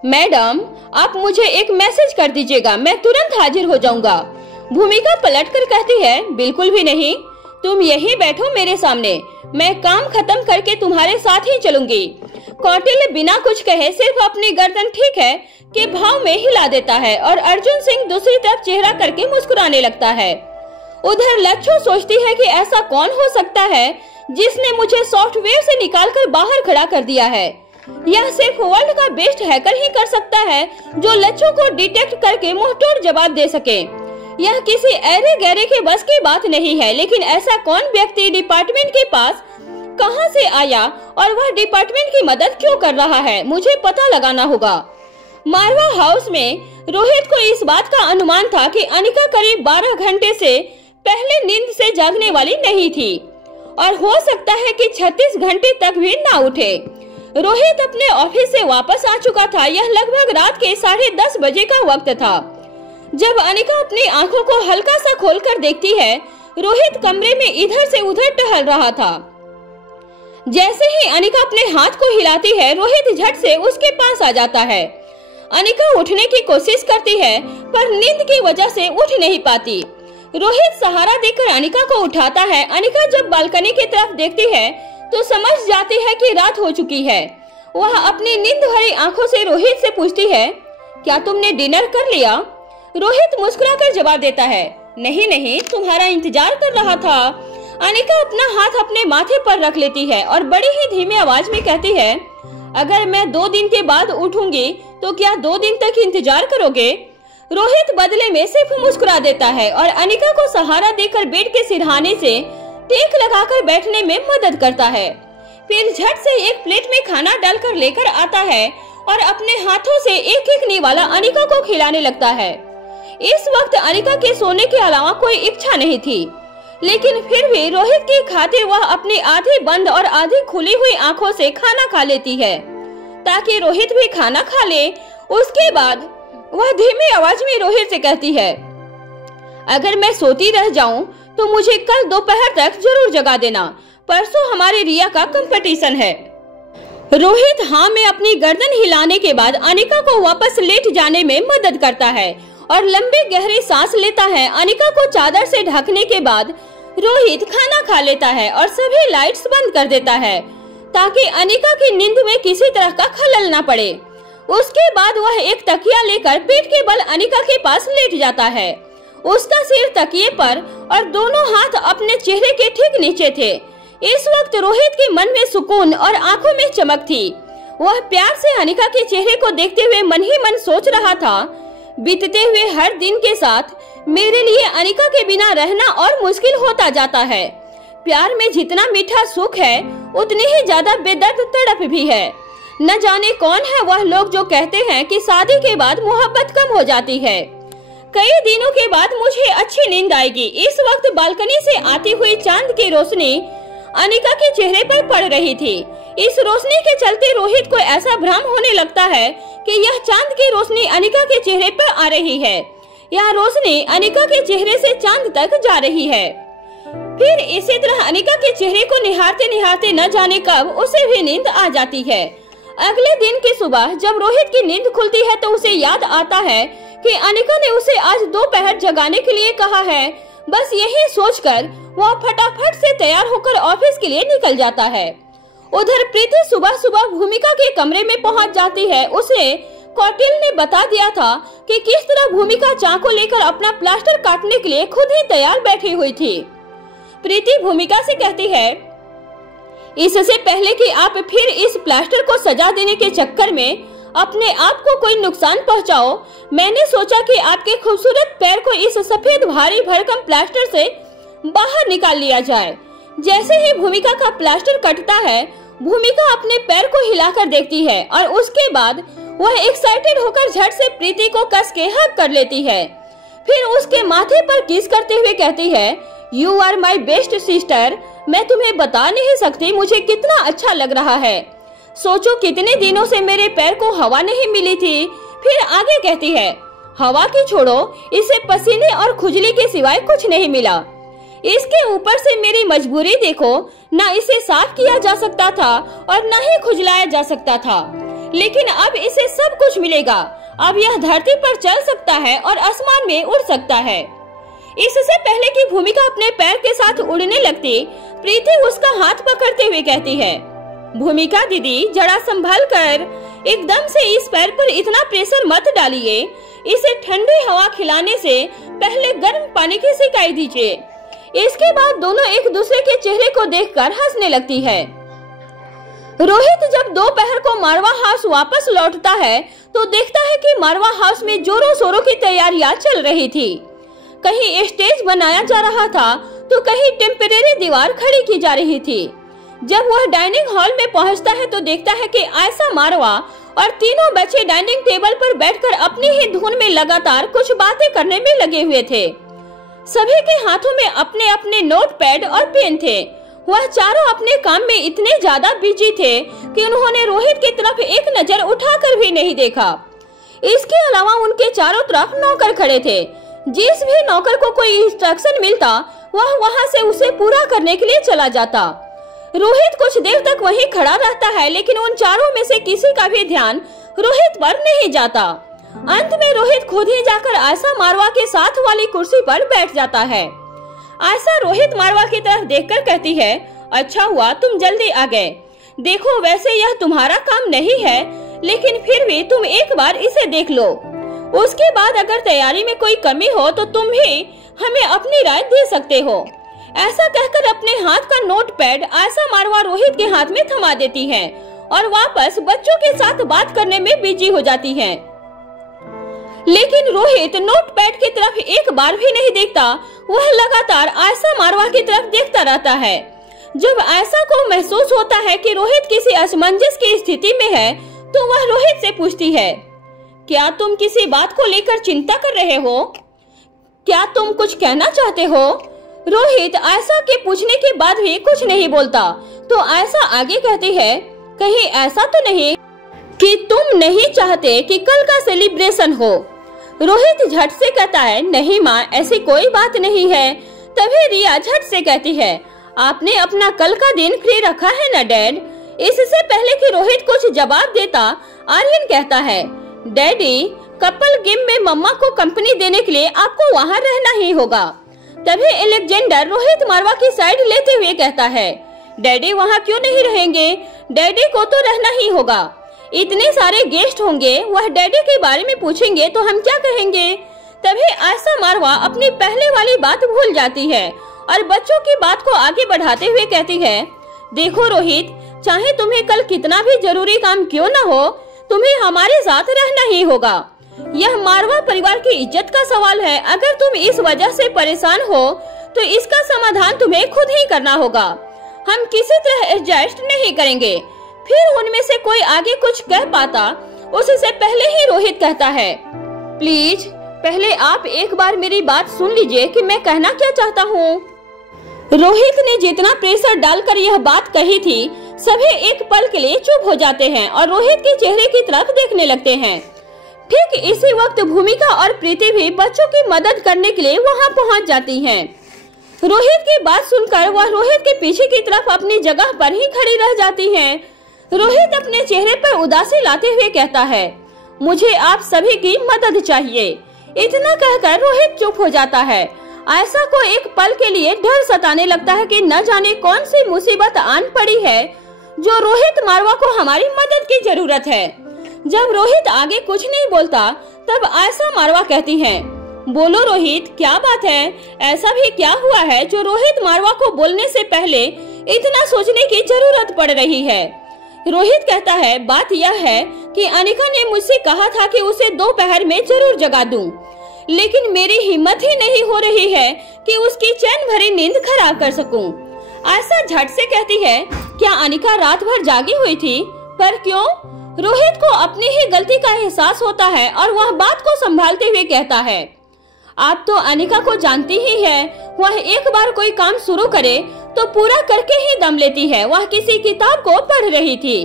मैडम, आप मुझे एक मैसेज कर दीजिएगा, मैं तुरंत हाजिर हो जाऊंगा। भूमिका पलटकर कहती है, बिल्कुल भी नहीं, तुम यहीं बैठो मेरे सामने, मैं काम खत्म करके तुम्हारे साथ ही चलूंगी। कौटिल्य बिना कुछ कहे सिर्फ अपनी गर्दन ठीक है के भाव में हिला देता है और अर्जुन सिंह दूसरी तरफ चेहरा करके मुस्कुराने लगता है। उधर लच्छू सोचती है कि ऐसा कौन हो सकता है जिसने मुझे सॉफ्टवेयर से निकालकर बाहर खड़ा कर दिया है। यह सिर्फ वर्ल्ड का बेस्ट हैकर ही कर सकता है जो लच्छू को डिटेक्ट करके मुंहतोड़ जवाब दे सके। यह किसी ऐरे गहरे के बस की बात नहीं है, लेकिन ऐसा कौन व्यक्ति डिपार्टमेंट के पास कहां से आया और वह डिपार्टमेंट की मदद क्यों कर रहा है, मुझे पता लगाना होगा। मारवा हाउस में रोहित को इस बात का अनुमान था कि अनिका करीब 12 घंटे से पहले नींद से जागने वाली नहीं थी और हो सकता है कि 36 घंटे तक भी ना उठे। रोहित अपने ऑफिस से वापस आ चुका था। यह लगभग रात के 10:30 बजे का वक्त था। जब अनिका अपनी आंखों को हल्का सा खोलकर देखती है, रोहित कमरे में इधर से उधर टहल रहा था। जैसे ही अनिका अपने हाथ को हिलाती है, रोहित झट से उसके पास आ जाता है। अनिका उठने की कोशिश करती है पर नींद की वजह से उठ नहीं पाती। रोहित सहारा देकर अनिका को उठाता है। अनिका जब बालकनी की तरफ देखती है तो समझ जाती है कि रात हो चुकी है। वह अपनी नींद भरी आंखों से रोहित से पूछती है, क्या तुमने डिनर कर लिया? रोहित मुस्कुराकर जवाब देता है, नहीं नहीं, तुम्हारा इंतजार कर रहा था। अनिका अपना हाथ अपने माथे पर रख लेती है और बड़ी ही धीमी आवाज में कहती है, अगर मैं 2 दिन के बाद उठूंगी तो क्या 2 दिन तक इंतजार करोगे? रोहित बदले में सिर्फ मुस्कुरा देता है और अनिका को सहारा देकर बेड के सिरहाने से टेक लगाकर बैठने में मदद करता है। फिर झट से एक प्लेट में खाना डालकर लेकर आता है और अपने हाथों से एक एक निवाला अनिका को खिलाने लगता है। इस वक्त अनिका के सोने के अलावा कोई इच्छा नहीं थी, लेकिन फिर भी रोहित की खातिर वह अपनी आधी बंद और आधी खुली हुई आंखों से खाना खा लेती है ताकि रोहित भी खाना खा ले। उसके बाद वह धीमी आवाज में रोहित से कहती है, अगर मैं सोती रह जाऊं तो मुझे कल दोपहर तक जरूर जगा देना। परसों हमारे रिया का कंपटीशन है। रोहित हाँ में अपनी गर्दन हिलाने के बाद अनिका को वापस लेट जाने में मदद करता है और लंबी गहरी सांस लेता है। अनिका को चादर से ढकने के बाद रोहित खाना खा लेता है और सभी लाइट्स बंद कर देता है ताकि अनिका की नींद में किसी तरह का खलल न पड़े। उसके बाद वह एक तकिया लेकर पीठ के बल अनिका के पास लेट जाता है। उसका सिर तकिए पर और दोनों हाथ अपने चेहरे के ठीक नीचे थे। इस वक्त रोहित के मन में सुकून और आंखों में चमक थी। वह प्यार से अनिका के चेहरे को देखते हुए मन ही मन सोच रहा था, बीतते हुए हर दिन के साथ मेरे लिए अनिका के बिना रहना और मुश्किल होता जाता है। प्यार में जितना मीठा सुख है उतनी ही ज्यादा बेदर्द तड़प भी है। न जाने कौन है वह लोग जो कहते हैं कि शादी के बाद मोहब्बत कम हो जाती है। कई दिनों के बाद मुझे अच्छी नींद आएगी। इस वक्त बालकनी से आती हुई चांद की रोशनी अनिका के चेहरे पर पड़ रही थी। इस रोशनी के चलते रोहित को ऐसा भ्रम होने लगता है कि यह चांद की रोशनी अनिका के चेहरे पर आ रही है। यह रोशनी अनिका के चेहरे से चांद तक जा रही है। फिर इसी तरह अनिका के चेहरे को निहारते निहारते न जाने कब उसे भी नींद आ जाती है। अगले दिन की सुबह जब रोहित की नींद खुलती है तो उसे याद आता है कि अनिका ने उसे आज दोपहर जगाने के लिए कहा है। बस यही सोचकर वह फटाफट से तैयार होकर ऑफिस के लिए निकल जाता है। उधर प्रीति सुबह सुबह भूमिका के कमरे में पहुंच जाती है। उसे कौटिल ने बता दिया था कि किस तरह भूमिका चाकू लेकर अपना प्लास्टर काटने के लिए खुद ही तैयार बैठी हुई थी। प्रीति भूमिका से कहती है, इससे पहले कि आप फिर इस प्लास्टर को सजा देने के चक्कर में अपने आप को कोई नुकसान पहुंचाओ, मैंने सोचा कि आपके खूबसूरत पैर को इस सफेद भारी भरकम प्लास्टर से बाहर निकाल लिया जाए। जैसे ही भूमिका का प्लास्टर कटता है, भूमिका अपने पैर को हिलाकर देखती है और उसके बाद वह एक्साइटेड होकर झट से प्रीति को कस के हग कर लेती है। फिर उसके माथे पर किस करते हुए कहती है, you are my best sister. मैं तुम्हें बता नहीं सकती मुझे कितना अच्छा लग रहा है। सोचो कितने दिनों से मेरे पैर को हवा नहीं मिली थी। फिर आगे कहती है, हवा की छोड़ो, इसे पसीने और खुजली के सिवाय कुछ नहीं मिला। इसके ऊपर से मेरी मजबूरी देखो, न इसे साफ किया जा सकता था और न ही खुजलाया जा सकता था, लेकिन अब इसे सब कुछ मिलेगा। अब यह धरती पर चल सकता है और आसमान में उड़ सकता है। इससे पहले कि भूमिका अपने पैर के साथ उड़ने लगती, प्रीति उसका हाथ पकड़ते हुए कहती है, भूमिका दीदी जरा संभल कर, एकदम से इस पैर पर इतना प्रेशर मत डालिए। इसे ठंडी हवा खिलाने से पहले गर्म पानी की सिकाई दीजिए। इसके बाद दोनों एक दूसरे के चेहरे को देखकर हंसने लगती है। रोहित जब दोपहर को मारवा हाउस वापस लौटता है तो देखता है कि मारवा हाउस में जोरों शोरों की तैयारियां चल रही थी। कहीं स्टेज बनाया जा रहा था तो कहीं टेम्परेरी दीवार खड़ी की जा रही थी। जब वह डाइनिंग हॉल में पहुंचता है तो देखता है कि आयशा, मारवा और तीनों बच्चे डाइनिंग टेबल पर बैठकर अपनी ही धुन में लगातार कुछ बातें करने में लगे हुए थे। सभी के हाथों में अपने अपने नोटपैड और पेन थे। वह चारों अपने काम में इतने ज्यादा बिजी थे कि उन्होंने रोहित की तरफ एक नजर उठाकर भी नहीं देखा। इसके अलावा उनके चारों तरफ नौकर खड़े थे। जिस भी नौकर को कोई इंस्ट्रक्शन मिलता वह वहां से उसे पूरा करने के लिए चला जाता। रोहित कुछ देर तक वहीं खड़ा रहता है, लेकिन उन चारों में से किसी का भी ध्यान रोहित पर नहीं जाता। अंत में रोहित खुद ही जाकर आयशा, मारवा के साथ वाली कुर्सी पर बैठ जाता है। आयशा रोहित, मारवा की तरफ देखकर कहती है, अच्छा हुआ तुम जल्दी आ गए। देखो वैसे यह तुम्हारा काम नहीं है, लेकिन फिर भी तुम एक बार इसे देख लो। उसके बाद अगर तैयारी में कोई कमी हो तो तुम भी हमें अपनी राय दे सकते हो। ऐसा कहकर अपने हाथ का नोटपैड आयशा, मारवा रोहित के हाथ में थमा देती है और वापस बच्चों के साथ बात करने में बिजी हो जाती है। लेकिन रोहित नोटपैड की तरफ एक बार भी नहीं देखता। वह लगातार आयशा, मारवा की तरफ देखता रहता है। जब आयशा को महसूस होता है कि रोहित किसी असमंजस की स्थिति में है तो वह रोहित से पूछती है, क्या तुम किसी बात को लेकर चिंता कर रहे हो? क्या तुम कुछ कहना चाहते हो? रोहित आयशा के पूछने के बाद भी कुछ नहीं बोलता तो आयशा आगे कहती है, कहीं ऐसा तो नहीं कि तुम नहीं चाहते कि कल का सेलिब्रेशन हो? रोहित झट से कहता है, नहीं माँ, ऐसी कोई बात नहीं है। तभी रिया झट से कहती है, आपने अपना कल का दिन फ्री रखा है ना डैड? इससे पहले कि रोहित कुछ जवाब देता, आर्यन कहता है, डैडी, कपल गेम में मम्मा को कंपनी देने के लिए आपको वहाँ रहना ही होगा। तभी अलेक्जेंडर रोहित मारवा की साइड लेते हुए कहता है, डैडी वहाँ क्यों नहीं रहेंगे? डैडी को तो रहना ही होगा। इतने सारे गेस्ट होंगे, वह डैडी के बारे में पूछेंगे तो हम क्या कहेंगे? तभी आयशा मारवा अपनी पहले वाली बात भूल जाती है और बच्चों की बात को आगे बढ़ाते हुए कहती है, देखो रोहित, चाहे तुम्हें कल कितना भी जरूरी काम क्यों न हो, तुम्हें हमारे साथ रहना ही होगा। यह मारवा परिवार की इज्जत का सवाल है। अगर तुम इस वजह से परेशान हो तो इसका समाधान तुम्हें खुद ही करना होगा। हम किसी तरह एडजस्ट नहीं करेंगे। फिर उनमें से कोई आगे कुछ कह पाता उससे पहले ही रोहित कहता है, प्लीज पहले आप एक बार मेरी बात सुन लीजिए कि मैं कहना क्या चाहता हूँ। रोहित ने जितना प्रेशर डालकर यह बात कही थी, सभी एक पल के लिए चुप हो जाते हैं और रोहित के चेहरे की तरफ देखने लगते हैं। ठीक इसी वक्त भूमिका और प्रीति भी बच्चों की मदद करने के लिए वहां पहुंच जाती हैं। रोहित की बात सुनकर वह रोहित के पीछे की तरफ अपनी जगह पर ही खड़ी रह जाती हैं। रोहित अपने चेहरे पर उदासी लाते हुए कहता है, मुझे आप सभी की मदद चाहिए। इतना कहकर रोहित चुप हो जाता है। आयशा को एक पल के लिए डर सताने लगता है कि न जाने कौन सी मुसीबत आन पड़ी है जो रोहित मारवा को हमारी मदद की जरूरत है। जब रोहित आगे कुछ नहीं बोलता तब आयशा मारवा कहती है, बोलो रोहित, क्या बात है? ऐसा भी क्या हुआ है जो रोहित मारवा को बोलने से पहले इतना सोचने की जरूरत पड़ रही है? रोहित कहता है, बात यह है कि अनिका ने मुझसे कहा था कि उसे दोपहर में जरूर जगा दूं, लेकिन मेरी हिम्मत ही नहीं हो रही है कि उसकी चैन भरी नींद खराब कर सकूं। आयशा झट से कहती है, क्या अनिका रात भर जागी हुई थी? पर क्यों? रोहित को अपनी ही गलती का एहसास होता है और वह बात को संभालते हुए कहता है, आप तो अनिका को जानती ही है। वह एक बार कोई काम शुरू करे तो पूरा करके ही दम लेती है। वह किसी किताब को पढ़ रही थी,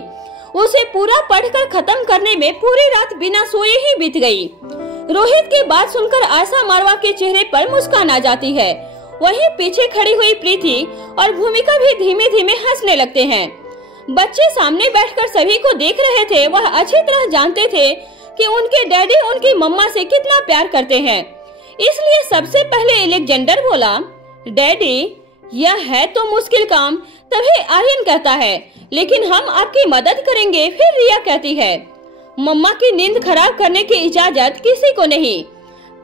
उसे पूरा पढ़कर खत्म करने में पूरी रात बिना सोए ही बीत गई। रोहित की बात सुनकर आयशा मारवा के चेहरे पर मुस्कान आ जाती है। वहीं पीछे खड़ी हुई प्रीति और भूमिका भी धीमे धीमे हंसने लगते हैं। बच्चे सामने बैठकर सभी को देख रहे थे। वह अच्छी तरह जानते थे कि उनके डैडी उनकी मम्मा से कितना प्यार करते हैं। इसलिए सबसे पहले अलेक्जेंडर बोला, डैडी, यह है तो मुश्किल काम। तभी आर्यन कहता है, लेकिन हम आपकी मदद करेंगे। फिर रिया कहती है, मम्मा की नींद खराब करने की इजाजत किसी को नहीं,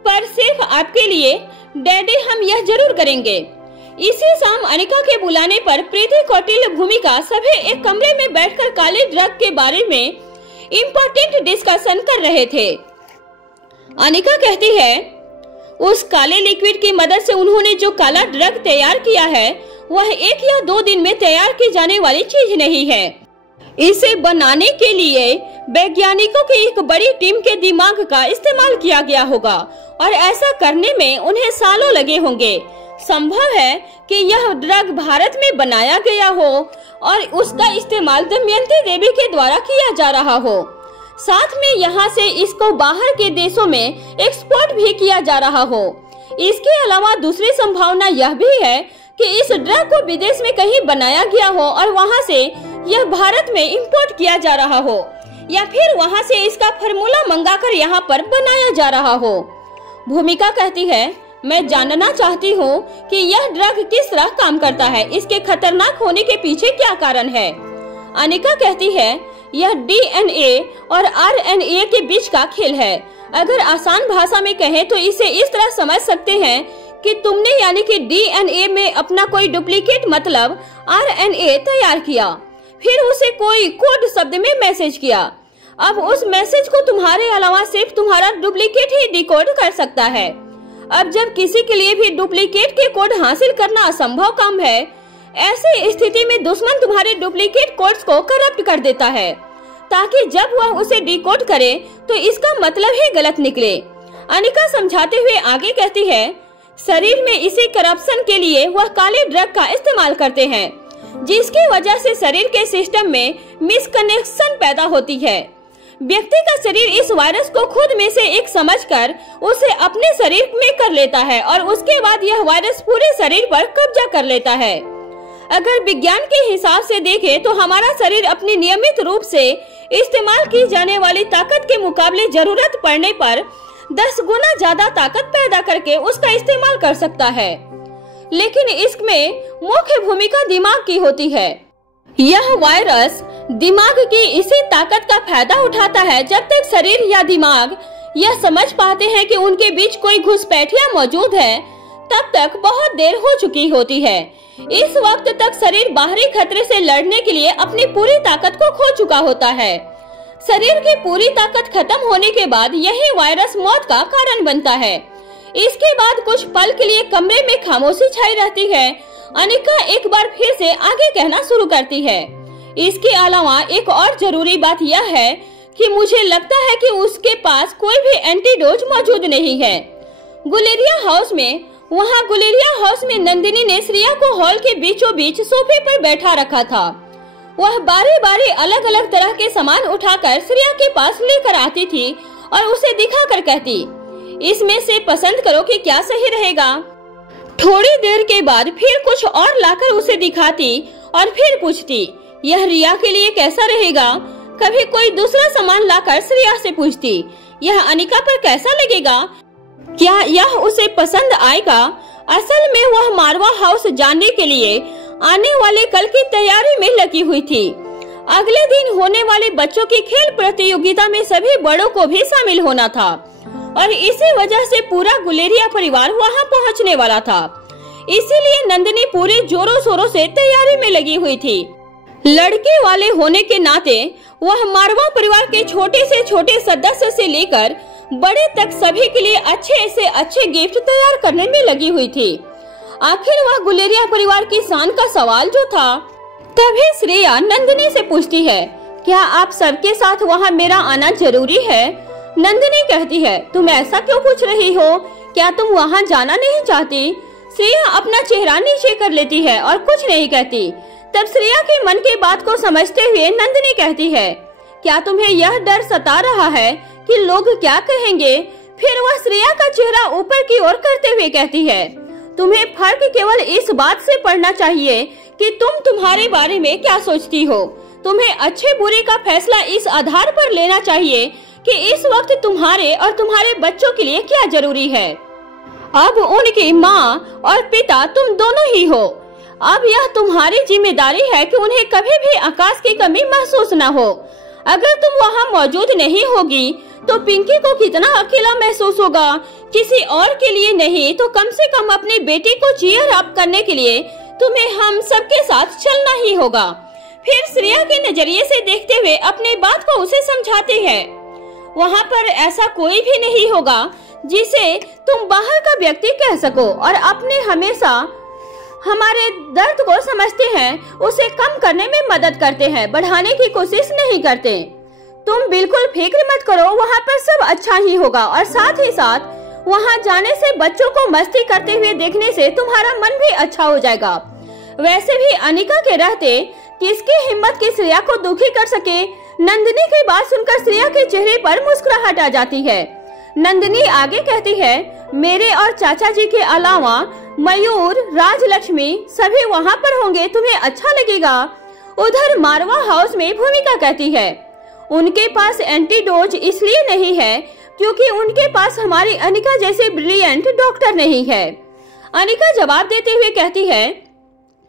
पर सिर्फ आपके लिए डैडी हम यह जरूर करेंगे। इसी शाम अनिका के बुलाने पर प्रीति, कौटिल्य, भूमिका सभी एक कमरे में बैठकर काले ड्रग के बारे में इम्पोर्टेंट डिस्कशन कर रहे थे। अनिका कहती है, उस काले लिक्विड की मदद से उन्होंने जो काला ड्रग तैयार किया है वह 1 या 2 दिन में तैयार की जाने वाली चीज नहीं है। इसे बनाने के लिए वैज्ञानिकों की एक बड़ी टीम के दिमाग का इस्तेमाल किया गया होगा और ऐसा करने में उन्हें सालों लगे होंगे। संभव है कि यह ड्रग भारत में बनाया गया हो और उसका इस्तेमाल दमयंती देवी के द्वारा किया जा रहा हो। साथ में यहाँ से इसको बाहर के देशों में एक्सपोर्ट भी किया जा रहा हो। इसके अलावा दूसरी संभावना यह भी है कि इस ड्रग को विदेश में कहीं बनाया गया हो और वहाँ से यह भारत में इंपोर्ट किया जा रहा हो, या फिर वहाँ से इसका फार्मूला मंगाकर यहाँ पर बनाया जा रहा हो। भूमिका कहती है, मैं जानना चाहती हूँ कि यह ड्रग किस तरह काम करता है, इसके खतरनाक होने के पीछे क्या कारण है। अनिका कहती है, यह डीएनए और आरएनए के बीच का खेल है। अगर आसान भाषा में कहें तो इसे इस तरह समझ सकते हैं कि तुमने यानी कि डीएनए में अपना कोई डुप्लीकेट मतलब आरएनए तैयार किया, फिर उसे कोई कोड शब्द में मैसेज किया। अब उस मैसेज को तुम्हारे अलावा सिर्फ तुम्हारा डुप्लीकेट ही डिकोड कर सकता है। अब जब किसी के लिए भी डुप्लीकेट के कोड हासिल करना असंभव काम है, ऐसी स्थिति में दुश्मन तुम्हारे डुप्लीकेट कोड्स को करप्ट कर देता है ताकि जब वह उसे डिकोड करे तो इसका मतलब ही गलत निकले। अनिका समझाते हुए आगे कहती है, शरीर में इसी करप्शन के लिए वह काले ड्रग का इस्तेमाल करते हैं, जिसकी वजह से शरीर के सिस्टम में मिसकनेक्शन पैदा होती है। व्यक्ति का शरीर इस वायरस को खुद में से एक समझकर उसे अपने शरीर में कर लेता है और उसके बाद यह वायरस पूरे शरीर पर कब्जा कर लेता है। अगर विज्ञान के हिसाब से देखें तो हमारा शरीर अपनी नियमित रूप से इस्तेमाल की जाने वाली ताकत के मुकाबले जरूरत पड़ने पर 10 गुना ज्यादा ताकत पैदा करके उसका इस्तेमाल कर सकता है। लेकिन इसमें मुख्य भूमिका दिमाग की होती है। यह वायरस दिमाग की इसी ताकत का फायदा उठाता है। जब तक शरीर या दिमाग यह समझ पाते हैं कि उनके बीच कोई घुसपैठिया मौजूद है, तब तक बहुत देर हो चुकी होती है। इस वक्त तक शरीर बाहरी खतरे से लड़ने के लिए अपनी पूरी ताकत को खो चुका होता है। शरीर की पूरी ताकत खत्म होने के बाद यही वायरस मौत का कारण बनता है। इसके बाद कुछ पल के लिए कमरे में खामोशी छाई रहती है। अनिका एक बार फिर से आगे कहना शुरू करती है। इसके अलावा एक और जरूरी बात यह है कि मुझे लगता है कि उसके पास कोई भी एंटीडोज मौजूद नहीं है। गुलेरिया हाउस में नंदिनी ने श्रेया को हॉल के बीचों बीच सोफे पर बैठा रखा था। वह बारी बारी अलग अलग तरह के सामान उठाकर श्रेया के पास लेकर आती थी और उसे दिखाकर कहती, इसमें से पसंद करो कि क्या सही रहेगा। थोड़ी देर के बाद फिर कुछ और लाकर उसे दिखाती और फिर पूछती, यह रिया के लिए कैसा रहेगा। कभी कोई दूसरा सामान लाकर श्रेया से पूछती, यह अनिका पर कैसा लगेगा, क्या यह उसे पसंद आएगा। असल में वह मारवा हाउस जाने के लिए आने वाले कल की तैयारी में लगी हुई थी। अगले दिन होने वाले बच्चों की खेल प्रतियोगिता में सभी बड़ों को भी शामिल होना था और इसी वजह से पूरा गुलेरिया परिवार वहां पहुंचने वाला था। इसीलिए नंदिनी पूरे जोरों शोरों से तैयारी में लगी हुई थी। लड़के वाले होने के नाते वह मारवा परिवार के छोटे से छोटे सदस्य से लेकर बड़े तक सभी के लिए अच्छे से अच्छे गिफ्ट तैयार करने में लगी हुई थी। आखिर वह गुलेरिया परिवार की शान का सवाल जो था। तभी श्रेया नंदिनी से पूछती है, क्या आप सबके साथ वहाँ मेरा आना जरूरी है। नंदिनी कहती है, तुम ऐसा क्यों पूछ रही हो, क्या तुम वहाँ जाना नहीं चाहती। श्रेया अपना चेहरा नीचे कर लेती है और कुछ नहीं कहती। तब श्रेया के मन की बात को समझते हुए नंदिनी कहती है, क्या तुम्हें यह डर सता रहा है कि लोग क्या कहेंगे। फिर वह श्रेया का चेहरा ऊपर की ओर करते हुए कहती है, तुम्हें फर्क केवल इस बात से पड़ना चाहिए कि तुम तुम्हारे बारे में क्या सोचती हो। तुम्हें अच्छे बुरे का फैसला इस आधार पर लेना चाहिए कि इस वक्त तुम्हारे और तुम्हारे बच्चों के लिए क्या जरूरी है। अब उनकी माँ और पिता तुम दोनों ही हो। अब यह तुम्हारी जिम्मेदारी है कि उन्हें कभी भी आकाश की कमी महसूस न हो। अगर तुम वहाँ मौजूद नहीं होगी तो पिंकी को कितना अकेला महसूस होगा। किसी और के लिए नहीं तो कम से कम अपनी बेटी को चीयर अप करने के लिए तुम्हें हम सबके साथ चलना ही होगा। फिर श्रेया के नजरिए से देखते हुए अपनी बात को उसे समझाते हैं, वहाँ पर ऐसा कोई भी नहीं होगा जिसे तुम बाहर का व्यक्ति कह सको और अपने हमेशा हमारे दर्द को समझते हैं, उसे कम करने में मदद करते हैं, बढ़ाने की कोशिश नहीं करते। तुम बिल्कुल फिक्र मत करो, वहाँ पर सब अच्छा ही होगा और साथ ही साथ वहाँ जाने से बच्चों को मस्ती करते हुए देखने से तुम्हारा मन भी अच्छा हो जाएगा। वैसे भी अनिका के रहते किसकी हिम्मत की श्रेया को दुखी कर सके। नंदिनी की बात सुनकर श्रेया के चेहरे पर मुस्कुराहट आ जाती है। नंदिनी आगे कहती है, मेरे और चाचा जी के अलावा मयूर, राजलक्ष्मी सभी वहाँ पर होंगे, तुम्हें अच्छा लगेगा। उधर मारवा हाउस में भूमिका कहती है, उनके पास एंटीडोज इसलिए नहीं है क्योंकि उनके पास हमारी अनिका जैसे ब्रिलियंट डॉक्टर नहीं है। अनिका जवाब देते हुए कहती है,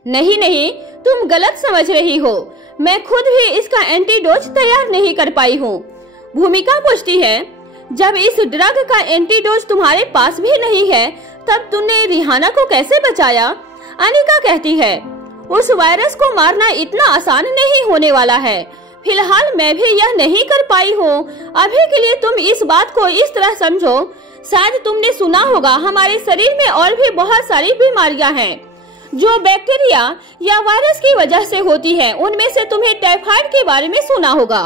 नहीं नहीं, तुम गलत समझ रही हो, मैं खुद भी इसका एंटीडोज तैयार नहीं कर पाई हूँ। भूमिका पूछती है, जब इस ड्रग का एंटीडोज तुम्हारे पास भी नहीं है तब तुमने रिहाना को कैसे बचाया। अनिका कहती है, उस वायरस को मारना इतना आसान नहीं होने वाला है। फिलहाल मैं भी यह नहीं कर पाई हूँ। अभी के लिए तुम इस बात को इस तरह समझो, शायद तुमने सुना होगा हमारे शरीर में और भी बहुत सारी बीमारियां हैं जो बैक्टीरिया या वायरस की वजह से होती है। उनमें से तुम्हें टाइफाइड के बारे में सुना होगा,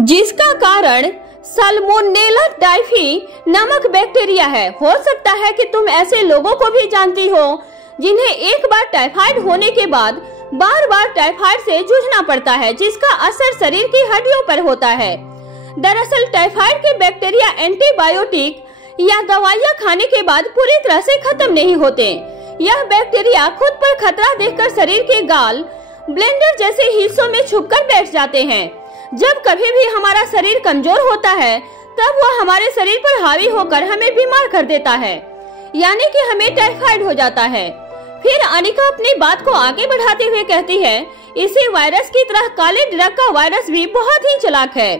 जिसका कारण साल्मोनेला टाइफी नामक बैक्टीरिया है। हो सकता है कि तुम ऐसे लोगों को भी जानती हो जिन्हें एक बार टाइफाइड होने के बाद बार बार टाइफाइड से जूझना पड़ता है, जिसका असर शरीर की हड्डियों पर होता है। दरअसल टाइफाइड के बैक्टीरिया एंटीबायोटिक या दवाइयाँ खाने के बाद पूरी तरह से खत्म नहीं होते, यह बैक्टीरिया खुद पर खतरा देखकर शरीर के गाल ब्लेंडर जैसे हिस्सों में छुपकर बैठ जाते हैं। जब कभी भी हमारा शरीर कमजोर होता है तब वह हमारे शरीर पर हावी होकर हमें बीमार कर देता है, यानी कि हमें टाइफाइड हो जाता है। फिर अनिका अपनी बात को आगे बढ़ाते हुए कहती है, इसी वायरस की तरह काले ड्रग का वायरस भी बहुत ही चालाक है।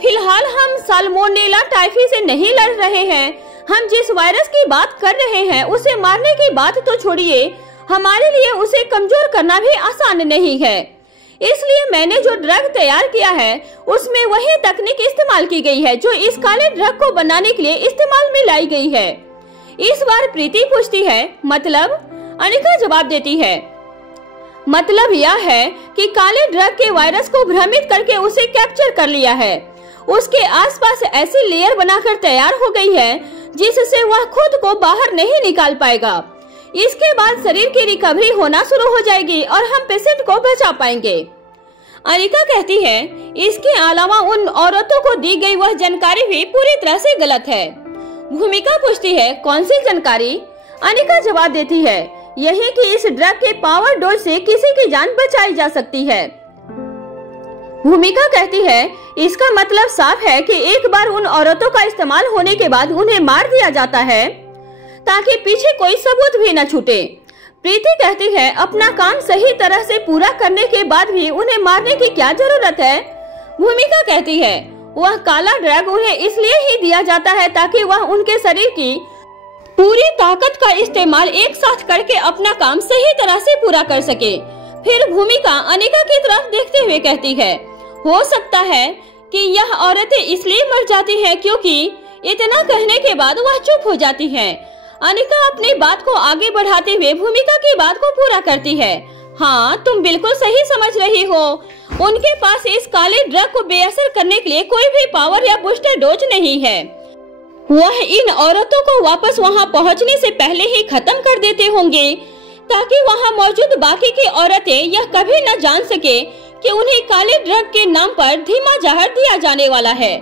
फिलहाल हम साल्मोनेला टाइफी से नहीं लड़ रहे हैं, हम जिस वायरस की बात कर रहे हैं उसे मारने की बात तो छोड़िए, हमारे लिए उसे कमजोर करना भी आसान नहीं है। इसलिए मैंने जो ड्रग तैयार किया है उसमें वही तकनीक इस्तेमाल की गई है जो इस काले ड्रग को बनाने के लिए इस्तेमाल में लाई गई है। इस बार प्रीति पूछती है, मतलब? अनिका जवाब देती है, मतलब यह है कि काले ड्रग के वायरस को भ्रमित करके उसे कैप्चर कर लिया है। उसके आसपास ऐसी लेयर बनाकर तैयार हो गई है जिससे वह खुद को बाहर नहीं निकाल पाएगा। इसके बाद शरीर की रिकवरी होना शुरू हो जाएगी और हम पेशेंट को बचा पाएंगे। अनिका कहती है, इसके अलावा उन औरतों को दी गई वह जानकारी भी पूरी तरह से गलत है। भूमिका पूछती है, कौन सी जानकारी? अनिका जवाब देती है, यही कि इस ड्रग के पावर डोज से किसी की जान बचाई जा सकती है। भूमिका कहती है, इसका मतलब साफ है कि एक बार उन औरतों का इस्तेमाल होने के बाद उन्हें मार दिया जाता है ताकि पीछे कोई सबूत भी न छूटे। प्रीति कहती है, अपना काम सही तरह से पूरा करने के बाद भी उन्हें मारने की क्या जरूरत है? भूमिका कहती है, वह काला ड्रग उन्हें इसलिए ही दिया जाता है ताकि वह उनके शरीर की पूरी ताकत का इस्तेमाल एक साथ करके अपना काम सही तरह से पूरा कर सके। फिर भूमिका अनिका की तरफ देखते हुए कहती है, हो सकता है कि यह औरतें इसलिए मर जाती हैं क्योंकि इतना कहने के बाद वह चुप हो जाती हैं। अनिका अपनी बात को आगे बढ़ाते हुए भूमिका की बात को पूरा करती है, हाँ तुम बिल्कुल सही समझ रही हो, उनके पास इस काले ड्रग को बेअसर करने के लिए कोई भी पावर या बूस्टर डोज नहीं है। वह इन औरतों को वापस वहां पहुंचने से पहले ही खत्म कर देते होंगे ताकि वहां मौजूद बाकी की औरतें यह कभी न जान सके कि उन्हें काले ड्रग के नाम पर धीमा जहर दिया जाने वाला है।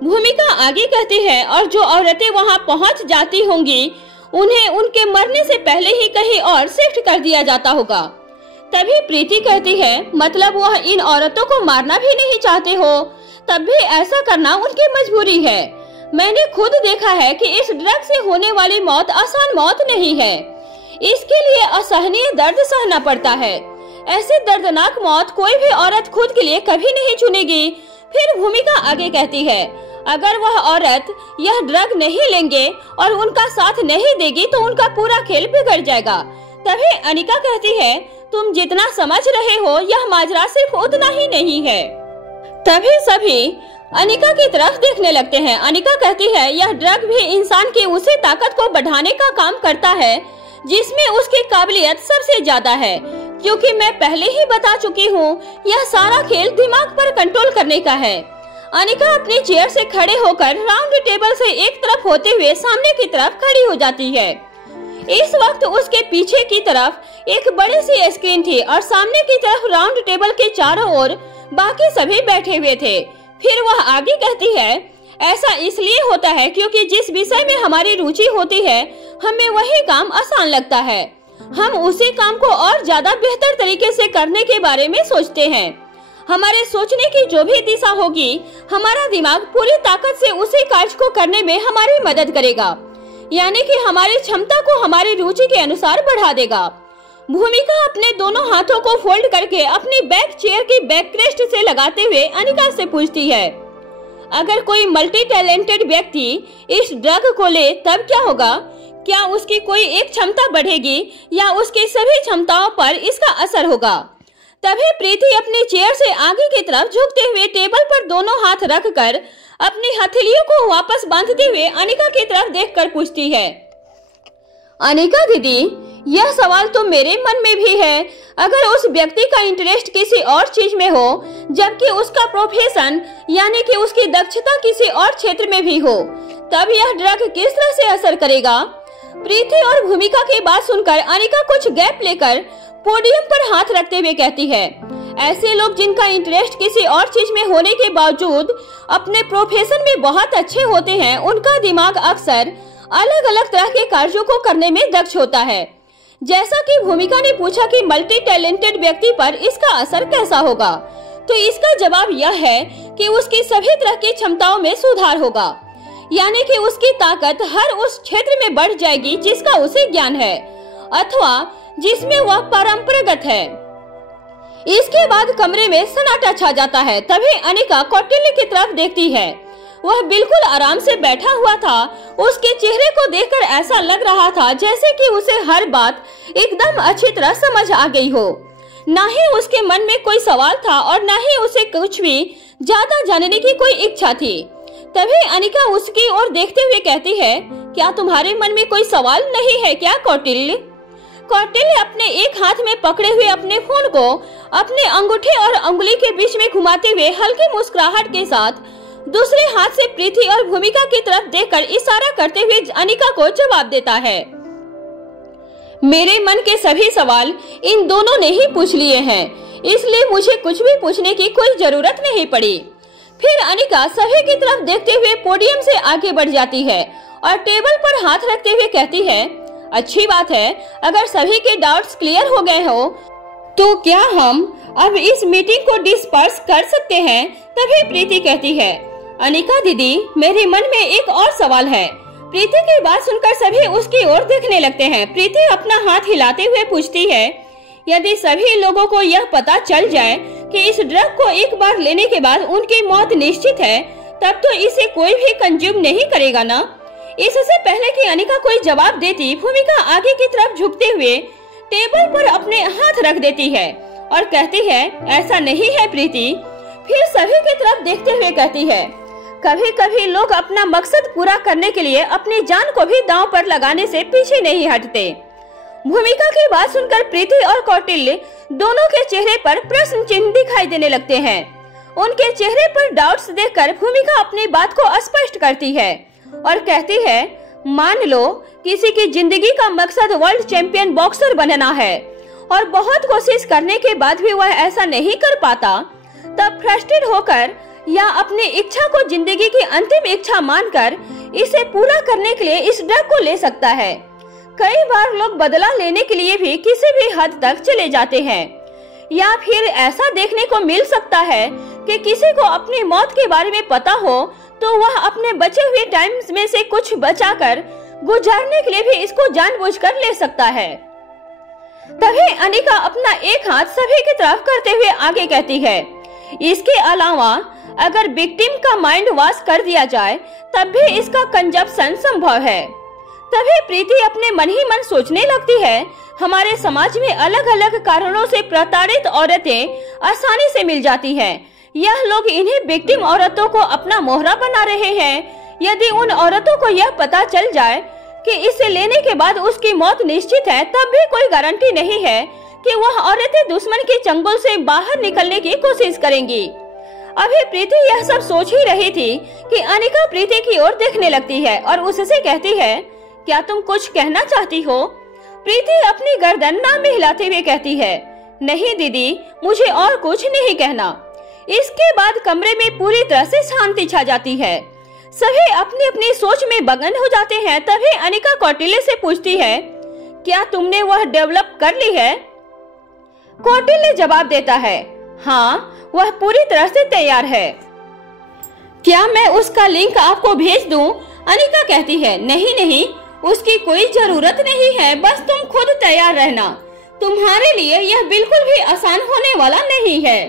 भूमिका आगे कहती है, और जो औरतें वहां पहुंच जाती होंगी उन्हें उनके मरने से पहले ही कहीं और शिफ्ट कर दिया जाता होगा। तभी प्रीति कहती है, मतलब वह इन औरतों को मारना भी नहीं चाहते हो, तब भी ऐसा करना उनकी मजबूरी है। मैंने खुद देखा है कि इस ड्रग से होने वाली मौत आसान मौत नहीं है, इसके लिए असहनीय दर्द सहना पड़ता है। ऐसी दर्दनाक मौत कोई भी औरत खुद के लिए कभी नहीं चुनेगी। फिर भूमिका आगे कहती है, अगर वह औरत यह ड्रग नहीं लेंगे और उनका साथ नहीं देगी तो उनका पूरा खेल बिगड़ जाएगा। तभी अनिका कहती है, तुम जितना समझ रहे हो यह माजरा सिर्फ उतना ही नहीं है। तभी सभी अनिका की तरफ देखने लगते हैं। अनिका कहती है, यह ड्रग भी इंसान की उसी ताकत को बढ़ाने का काम करता है जिसमें उसकी काबिलियत सबसे ज्यादा है, क्योंकि मैं पहले ही बता चुकी हूँ यह सारा खेल दिमाग पर कंट्रोल करने का है। अनिका अपनी चेयर से खड़े होकर राउंड टेबल से एक तरफ होते हुए सामने की तरफ खड़ी हो जाती है। इस वक्त उसके पीछे की तरफ एक बड़ी सी स्क्रीन थी और सामने की तरफ राउंड टेबल के चारों ओर बाकी सभी बैठे हुए थे। फिर वह आगे कहती है, ऐसा इसलिए होता है क्योंकि जिस विषय में हमारी रुचि होती है हमें वही काम आसान लगता है। हम उसी काम को और ज्यादा बेहतर तरीके से करने के बारे में सोचते हैं। हमारे सोचने की जो भी दिशा होगी हमारा दिमाग पूरी ताकत से उसी कार्य को करने में हमारी मदद करेगा, यानी कि हमारी क्षमता को हमारी रुचि के अनुसार बढ़ा देगा। भूमिका अपने दोनों हाथों को फोल्ड करके अपनी बैक चेयर की बैक क्रेस्ट से लगाते हुए अनिका से पूछती है, अगर कोई मल्टी टैलेंटेड व्यक्ति इस ड्रग को ले तब क्या होगा? क्या उसकी कोई एक क्षमता बढ़ेगी या उसकी सभी क्षमताओं पर इसका असर होगा? तभी प्रीति अपनी चेयर से आगे की तरफ झुकते हुए टेबल पर दोनों हाथ रखकर अपनी हथेलियों को वापस बांधते हुए अनिका की तरफ देखकर पूछती है, अनिका दीदी, यह सवाल तो मेरे मन में भी है। अगर उस व्यक्ति का इंटरेस्ट किसी और चीज में हो जबकि उसका प्रोफेशन यानी कि उसकी दक्षता किसी और क्षेत्र में भी हो, तब यह ड्रग किस तरह से असर करेगा? प्रीति और भूमिका की बात सुनकर अनिका कुछ गैप लेकर पोडियम पर हाथ रखते हुए कहती है, ऐसे लोग जिनका इंटरेस्ट किसी और चीज में होने के बावजूद अपने प्रोफेशन में बहुत अच्छे होते हैं, उनका दिमाग अक्सर अलग अलग तरह के कार्यों को करने में दक्ष होता है। जैसा कि भूमिका ने पूछा कि मल्टी टैलेंटेड व्यक्ति पर इसका असर कैसा होगा, तो इसका जवाब यह है कि उसकी सभी तरह की क्षमताओं में सुधार होगा, यानी कि उसकी ताकत हर उस क्षेत्र में बढ़ जाएगी जिसका उसे ज्ञान है अथवा जिसमें वह परंपरागत है। इसके बाद कमरे में सन्नाटा छा जाता है। तभी अनिका कौटिल्य की तरफ देखती है। वह बिल्कुल आराम से बैठा हुआ था। उसके चेहरे को देखकर ऐसा लग रहा था जैसे कि उसे हर बात एकदम अच्छी तरह समझ आ गई हो। ना ही उसके मन में कोई सवाल था और ना ही उसे कुछ भी ज्यादा जानने की कोई इच्छा थी। तभी अनिका उसकी ओर देखते हुए कहती है, क्या तुम्हारे मन में कोई सवाल नहीं है क्या कौटिल्य? कौटिल्य अपने एक हाथ में पकड़े हुए अपने फोन को अपने अंगूठे और अंगुली के बीच में घुमाते हुए हल्की मुस्कुराहट के साथ दूसरे हाथ से प्रीति और भूमिका की तरफ देखकर इशारा करते हुए अनिका को जवाब देता है, मेरे मन के सभी सवाल इन दोनों ने ही पूछ लिए हैं, इसलिए मुझे कुछ भी पूछने की कोई जरूरत नहीं पड़ी। फिर अनिका सभी की तरफ देखते हुए पोडियम से आगे बढ़ जाती है और टेबल पर हाथ रखते हुए कहती है, अच्छी बात है, अगर सभी के डाउट्स क्लियर हो गए हो तो क्या हम अब इस मीटिंग को डिस्पर्स कर सकते हैं? तभी प्रीति कहती है, अनिका दीदी, मेरे मन में एक और सवाल है। प्रीति की बात सुनकर सभी उसकी ओर देखने लगते हैं। प्रीति अपना हाथ हिलाते हुए पूछती है, यदि सभी लोगों को यह पता चल जाए कि इस ड्रग को एक बार लेने के बाद उनकी मौत निश्चित है, तब तो इसे कोई भी कंज्यूम नहीं करेगा ना? इससे पहले कि अनिका कोई जवाब देती, भूमिका आगे की तरफ झुकते हुए टेबल पर अपने हाथ रख देती है और कहती है, ऐसा नहीं है प्रीति। फिर सभी की तरफ देखते हुए कहती है, कभी कभी लोग अपना मकसद पूरा करने के लिए अपनी जान को भी दांव पर लगाने से पीछे नहीं हटते। भूमिका की बात सुनकर प्रीति और कौटिल्य दोनों के चेहरे पर प्रश्न चिन्ह दिखाई देने लगते हैं। उनके चेहरे पर डाउट्स देखकर भूमिका अपनी बात को स्पष्ट करती है और कहती है, मान लो किसी की जिंदगी का मकसद वर्ल्ड चैंपियन बॉक्सर बनना है और बहुत कोशिश करने के बाद भी वह ऐसा नहीं कर पाता, तब फ्रस्ट्रेट होकर या अपनी इच्छा को जिंदगी की अंतिम इच्छा मानकर इसे पूरा करने के लिए इस ड्रग को ले सकता है। कई बार लोग बदला लेने के लिए भी किसी भी हद तक चले जाते हैं, या फिर ऐसा देखने को मिल सकता है कि किसी को अपनी मौत के बारे में पता हो तो वह अपने बचे हुए टाइम में से कुछ बचाकर गुजारने के लिए भी इसको जानबूझकर ले सकता है। तभी अनिका अपना एक हाथ सभी की तरफ करते हुए आगे कहती है, इसके अलावा अगर विक्टिम का माइंड वॉश कर दिया जाए तब भी इसका कंजप्शन संभव है। तभी प्रीति अपने मन ही मन सोचने लगती है, हमारे समाज में अलग अलग कारणों से प्रताड़ित औरतें आसानी से मिल जाती हैं। यह लोग इन्हीं विक्टिम औरतों को अपना मोहरा बना रहे हैं। यदि उन औरतों को यह पता चल जाए कि इसे लेने के बाद उसकी मौत निश्चित है, तब भी कोई गारंटी नहीं है कि वह औरतें दुश्मन के चंगुल से बाहर निकलने की कोशिश करेंगी। अभी प्रीति यह सब सोच ही रही थी कि अनिका प्रीति की ओर देखने लगती है और उससे कहती है, क्या तुम कुछ कहना चाहती हो? प्रीति अपनी गर्दन ना में हिलाते हुए कहती है, नहीं दीदी, मुझे और कुछ नहीं कहना। इसके बाद कमरे में पूरी तरह से शांति छा जाती है। सभी अपनी अपनी सोच में मगन हो जाते हैं। तभी अनिका कौटिल्य से पूछती है, क्या तुमने वह डेवलप कर ली है? कौटिल्य जवाब देता है, हाँ, वह पूरी तरह से तैयार है। क्या मैं उसका लिंक आपको भेज दूं? अनिका कहती है, नहीं नहीं, उसकी कोई जरूरत नहीं है, बस तुम खुद तैयार रहना। तुम्हारे लिए यह बिल्कुल भी आसान होने वाला नहीं है।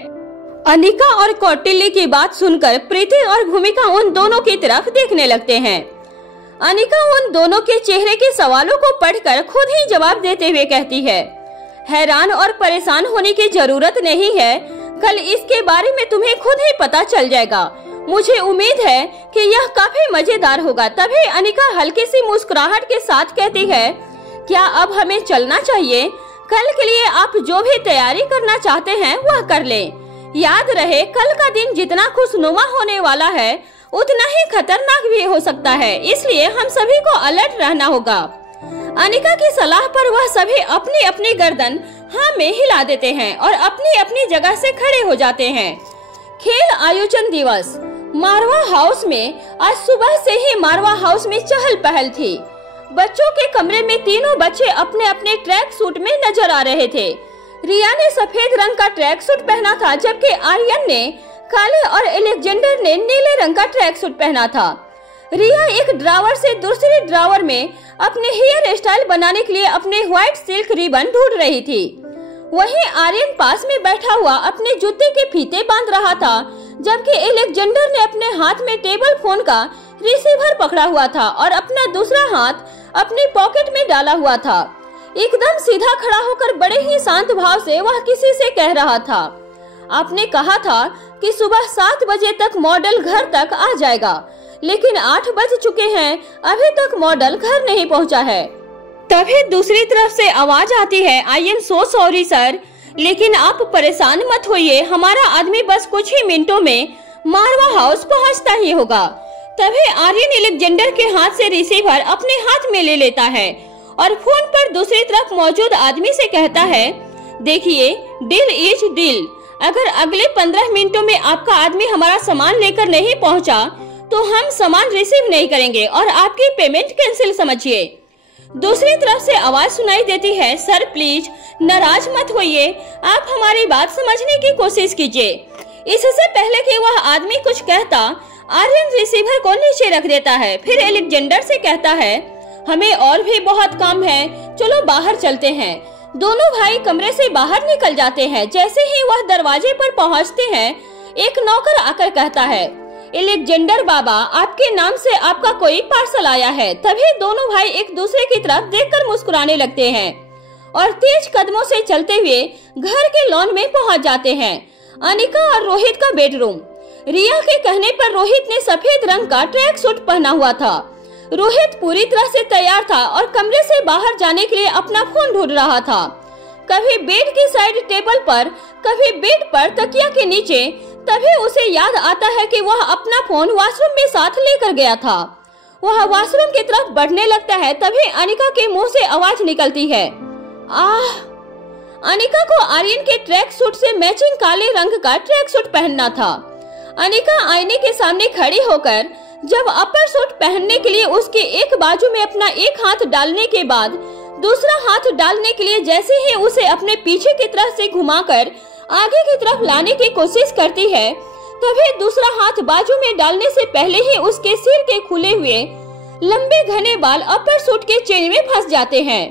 अनिका और कौटिल्य की बात सुनकर प्रीति और भूमिका उन दोनों की तरफ देखने लगते हैं। अनिका उन दोनों के चेहरे के सवालों को पढ़कर खुद ही जवाब देते हुए कहती है, हैरान और परेशान होने की जरूरत नहीं है, कल इसके बारे में तुम्हें खुद ही पता चल जाएगा। मुझे उम्मीद है कि यह काफी मजेदार होगा। तभी अनिका हल्की सी मुस्कुराहट के साथ कहती है, क्या अब हमें चलना चाहिए? कल के लिए आप जो भी तैयारी करना चाहते हैं वह कर लें। याद रहे, कल का दिन जितना खुशनुमा होने वाला है उतना ही खतरनाक भी हो सकता है, इसलिए हम सभी को अलर्ट रहना होगा। अनिका की सलाह पर वह सभी अपनी अपनी गर्दन हाँ में हिला देते हैं और अपनी अपनी जगह से खड़े हो जाते हैं। खेल आयोजन दिवस मारवा हाउस में आज सुबह से ही मारवा हाउस में चहल पहल थी। बच्चों के कमरे में तीनों बच्चे अपने अपने ट्रैक सूट में नजर आ रहे थे। रिया ने सफेद रंग का ट्रैक सूट पहना था, जबकि आर्यन ने काले और अलेक्जेंडर ने नीले रंग का ट्रैक सूट पहना था। रिया एक ड्रावर से दूसरे ड्रावर में अपने हेयर स्टाइल बनाने के लिए अपने व्हाइट सिल्क रिबन ढूंढ रही थी। वहीं आर्यन पास में बैठा हुआ अपने जूते के फीते बांध रहा था, जबकि अलेक्जेंडर ने अपने हाथ में टेबल फोन का रिसीवर पकड़ा हुआ था और अपना दूसरा हाथ अपनी पॉकेट में डाला हुआ था। एकदम सीधा खड़ा होकर बड़े ही शांत भाव से वह किसी से कह रहा था, आपने कहा था कि सुबह 7 बजे तक मॉडल घर तक आ जाएगा, लेकिन 8 बज चुके हैं, अभी तक मॉडल घर नहीं पहुंचा है। तभी दूसरी तरफ से आवाज आती है, I am so sorry sir, लेकिन आप परेशान मत होइए, हमारा आदमी बस कुछ ही मिनटों में मारवा हाउस पहुंचता ही होगा। तभी आर्यन अलेक्जेंडर के हाथ से रिसीवर अपने हाथ में ले लेता है और फोन पर दूसरी तरफ मौजूद आदमी से कहता है, देखिए डील इज डील, अगर अगले 15 मिनटों में आपका आदमी हमारा सामान लेकर नहीं पहुंचा तो हम सामान रिसीव नहीं करेंगे और आपकी पेमेंट कैंसिल समझिए। दूसरी तरफ से आवाज सुनाई देती है, सर प्लीज नाराज मत होइए, आप हमारी बात समझने की कोशिश कीजिए। इससे पहले कि वह आदमी कुछ कहता, आर्यन रिसीवर को नीचे रख देता है, फिर अलेक्जेंडर से कहता है, हमें और भी बहुत काम है, चलो बाहर चलते हैं। दोनों भाई कमरे से बाहर निकल जाते हैं। जैसे ही वह दरवाजे पर पहुंचते हैं, एक नौकर आकर कहता है, अलेक्जेंडर बाबा, आपके नाम से आपका कोई पार्सल आया है। तभी दोनों भाई एक दूसरे की तरफ देखकर मुस्कुराने लगते हैं और तेज कदमों से चलते हुए घर के लॉन में पहुंच जाते हैं। अनिका और रोहित का बेडरूम। रिया के कहने पर रोहित ने सफेद रंग का ट्रैक सूट पहना हुआ था। रोहित पूरी तरह से तैयार था और कमरे से बाहर जाने के लिए अपना फोन ढूंढ रहा था। कभी बेड की साइड टेबल पर, कभी बेड पर तकिया के नीचे। तभी उसे याद आता है कि वह अपना फोन वॉशरूम में साथ लेकर गया था। वह वॉशरूम की तरफ बढ़ने लगता है, तभी अनिका के मुंह से आवाज निकलती है, आह। अनिका को आर्यन के ट्रैक सूट से मैचिंग काले रंग का ट्रैक सूट पहनना था। अनिका आईने के सामने खड़ी होकर जब अपर सूट पहनने के लिए उसके एक बाजू में अपना एक हाथ डालने के बाद दूसरा हाथ डालने के लिए जैसे ही उसे अपने पीछे की तरफ से घुमाकर आगे की तरफ लाने की कोशिश करती है, तभी दूसरा हाथ बाजू में डालने से पहले ही उसके सिर के खुले हुए लंबे घने बाल अपर सूट के चेन में फंस जाते हैं।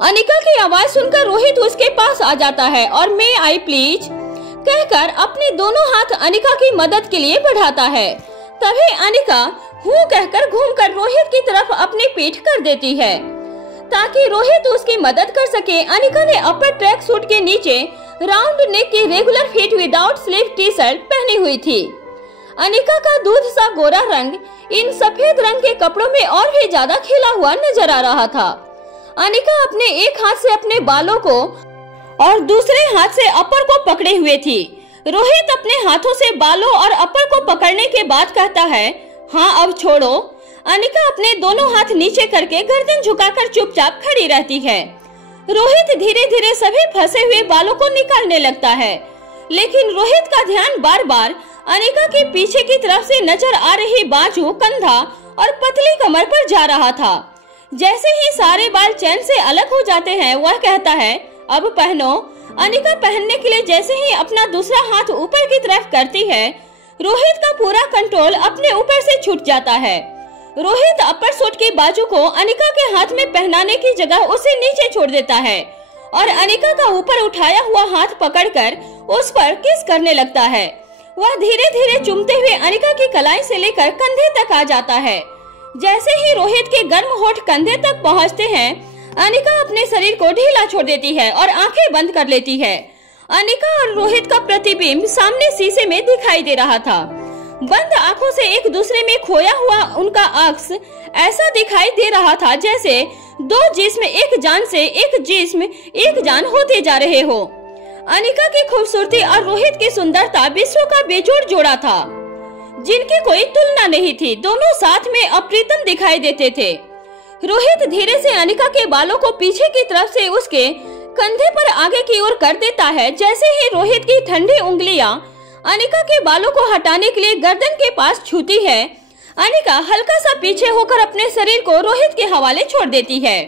अनिका की आवाज सुनकर रोहित उसके पास आ जाता है और मे आई प्लीज कहकर अपने दोनों हाथ अनिका की मदद के लिए बढ़ाता है। तभी अनिका हूँ कहकर घूमकर रोहित की तरफ अपनी पीठ कर देती है ताकि रोहित उसकी मदद कर सके। अनिका ने अपर ट्रैक सूट के नीचे राउंड नेक की regular fit without sleeve T shirt पहनी हुई थी। अनिका का दूध सा गोरा रंग इन सफेद रंग के कपड़ों में और भी ज्यादा खिला हुआ नजर आ रहा था। अनिका अपने एक हाथ से अपने बालों को और दूसरे हाथ से अपर को पकड़े हुए थी। रोहित अपने हाथों से बालों और अपर को पकड़ने के बाद कहता है, हाँ अब छोड़ो। अनिका अपने दोनों हाथ नीचे करके गर्दन झुकाकर चुपचाप खड़ी रहती है। रोहित धीरे धीरे सभी फंसे हुए बालों को निकालने लगता है, लेकिन रोहित का ध्यान बार बार अनिका के पीछे की तरफ से नजर आ रही बाजू, कंधा और पतली कमर पर जा रहा था। जैसे ही सारे बाल चैन से अलग हो जाते हैं, वह कहता है, अब पहनो। अनिका पहनने के लिए जैसे ही अपना दूसरा हाथ ऊपर की तरफ करती है, रोहित का पूरा कंट्रोल अपने ऊपर से छूट जाता है। रोहित अपर सूट की बाजू को अनिका के हाथ में पहनाने की जगह उसे नीचे छोड़ देता है और अनिका का ऊपर उठाया हुआ हाथ पकड़कर उस पर किस करने लगता है। वह धीरे धीरे चूमते हुए अनिका की कलाई से लेकर कंधे तक आ जाता है। जैसे ही रोहित के गर्म होठ कंधे तक पहुंचते हैं, अनिका अपने शरीर को ढीला छोड़ देती है और आंखें बंद कर लेती है। अनिका और रोहित का प्रतिबिंब सामने शीशे में दिखाई दे रहा था। बंद आंखों से एक दूसरे में खोया हुआ उनका अक्स ऐसा दिखाई दे रहा था जैसे दो जिस्म एक जान से एक जिस्म एक जान होते जा रहे हो। अनिका की खूबसूरती और रोहित की सुंदरता विश्व का बेजोड़ जोड़ा था, जिनकी कोई तुलना नहीं थी। दोनों साथ में अप्रतिम दिखाई देते थे। रोहित धीरे से अनिका के बालों को पीछे की तरफ से उसके कंधे पर आगे की ओर कर देता है। जैसे ही रोहित की ठंडी उंगलियां अनिका के बालों को हटाने के लिए गर्दन के पास छूती है, अनिका हल्का सा पीछे होकर अपने शरीर को रोहित के हवाले छोड़ देती है।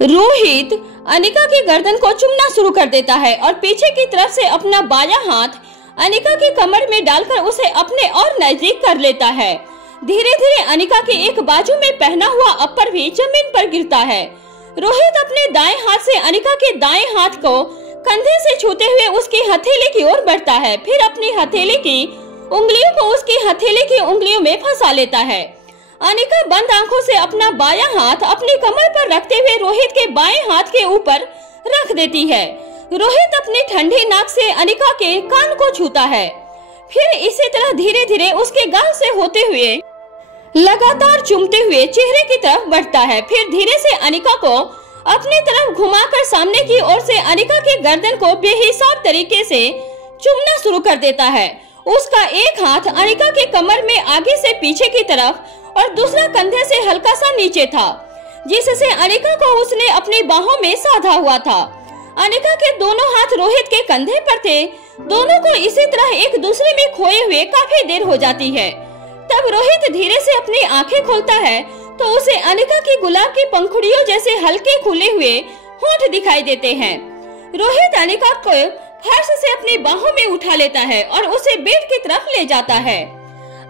रोहित अनिका की गर्दन को चूमना शुरू कर देता है और पीछे की तरफ से अपना बायां हाथ अनिका की कमर में डालकर उसे अपने और नजदीक कर लेता है। धीरे धीरे अनिका के एक बाजू में पहना हुआ अपर भी जमीन पर गिरता है। रोहित अपने दाएं हाथ से अनिका के दाएं हाथ को कंधे से छूते हुए उसकी हथेली की ओर बढ़ता है, फिर अपनी हथेली की उंगलियों को उसकी हथेली की उंगलियों में फंसा लेता है। अनिका बंद आंखों से अपना बायां हाथ अपनी कमर पर रखते हुए रोहित के बाएं हाथ के ऊपर रख देती है। रोहित अपनी ठंडी नाक से अनिका के कान को छूता है, फिर इसी तरह धीरे धीरे उसके गाल से होते हुए लगातार चूमते हुए चेहरे की तरफ बढ़ता है। फिर धीरे से अनिका को अपनी तरफ घुमाकर सामने की ओर से अनिका के गर्दन को बेहिसाब तरीके से चूमना शुरू कर देता है। उसका एक हाथ अनिका के कमर में आगे से पीछे की तरफ और दूसरा कंधे से हल्का सा नीचे था, जिससे अनिका को उसने अपनी बाहों में साधा हुआ था। अनिका के दोनों हाथ रोहित के कंधे पर थे। दोनों को इसी तरह एक दूसरे में खोए हुए काफी देर हो जाती है। तब रोहित धीरे से अपनी आंखें खोलता है तो उसे अनिका की गुलाब की पंखुड़ियों जैसे हल्के खुले हुए होंठ दिखाई देते हैं। रोहित अनिका को फर्श से अपनी बाहों में उठा लेता है और उसे बेड की तरफ ले जाता है।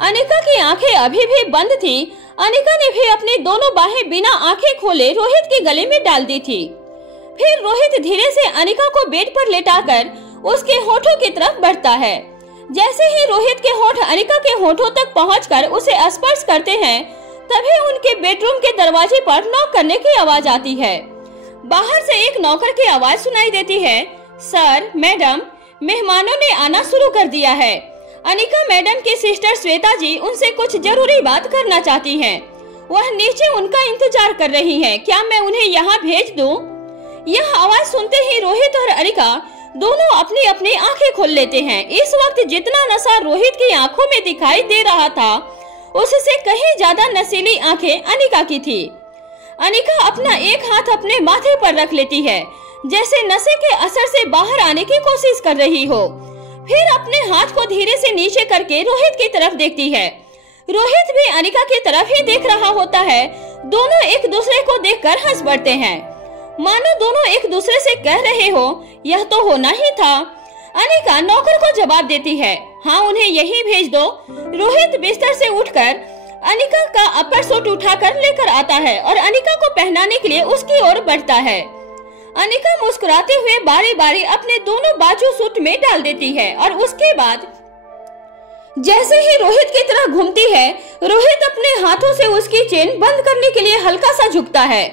अनिका की आंखें अभी भी बंद थी। अनिका ने भी अपनी दोनों बाहें बिना आंखें खोले रोहित के गले में डाल दी थी। फिर रोहित धीरे से अनिका को बेड पर लेटाकर उसके होठों की तरफ बढ़ता है। जैसे ही रोहित के होठ अनिका के होठों तक पहुंचकर उसे स्पर्श करते हैं, तभी उनके बेडरूम के दरवाजे पर नॉक करने की आवाज आती है। बाहर से एक नौकर की आवाज सुनाई देती है, सर, मैडम, मेहमानों ने आना शुरू कर दिया है। अनिका मैडम की सिस्टर श्वेता जी उनसे कुछ जरूरी बात करना चाहती हैं। वह नीचे उनका इंतजार कर रही हैं। क्या मैं उन्हें यहाँ भेज दूं? यह आवाज सुनते ही रोहित और अनिका दोनों अपनी अपनी आंखें खोल लेते हैं। इस वक्त जितना नशा रोहित की आंखों में दिखाई दे रहा था, उससे कहीं ज्यादा नशीली आंखें अनिका की थी। अनिका अपना एक हाथ अपने माथे पर रख लेती है, जैसे नशे के असर से बाहर आने की कोशिश कर रही हो। फिर अपने हाथ को धीरे से नीचे करके रोहित की तरफ देखती है। रोहित भी अनिका की तरफ ही देख रहा होता है। दोनों एक दूसरे को देखकर हंस पड़ते हैं, मानो दोनों एक दूसरे से कह रहे हो, यह तो होना ही था। अनिका नौकर को जवाब देती है, हाँ, उन्हें यही भेज दो। रोहित बिस्तर से उठकर अनिका का अपर सूट उठाकर लेकर आता है और अनिका को पहनाने के लिए उसकी ओर बढ़ता है। अनिका मुस्कुराते हुए बारी बारी अपने दोनों बाजू सूट में डाल देती है और उसके बाद जैसे ही रोहित की तरह घूमती है, रोहित अपने हाथों से उसकी चेन बंद करने के लिए हल्का सा झुकता है।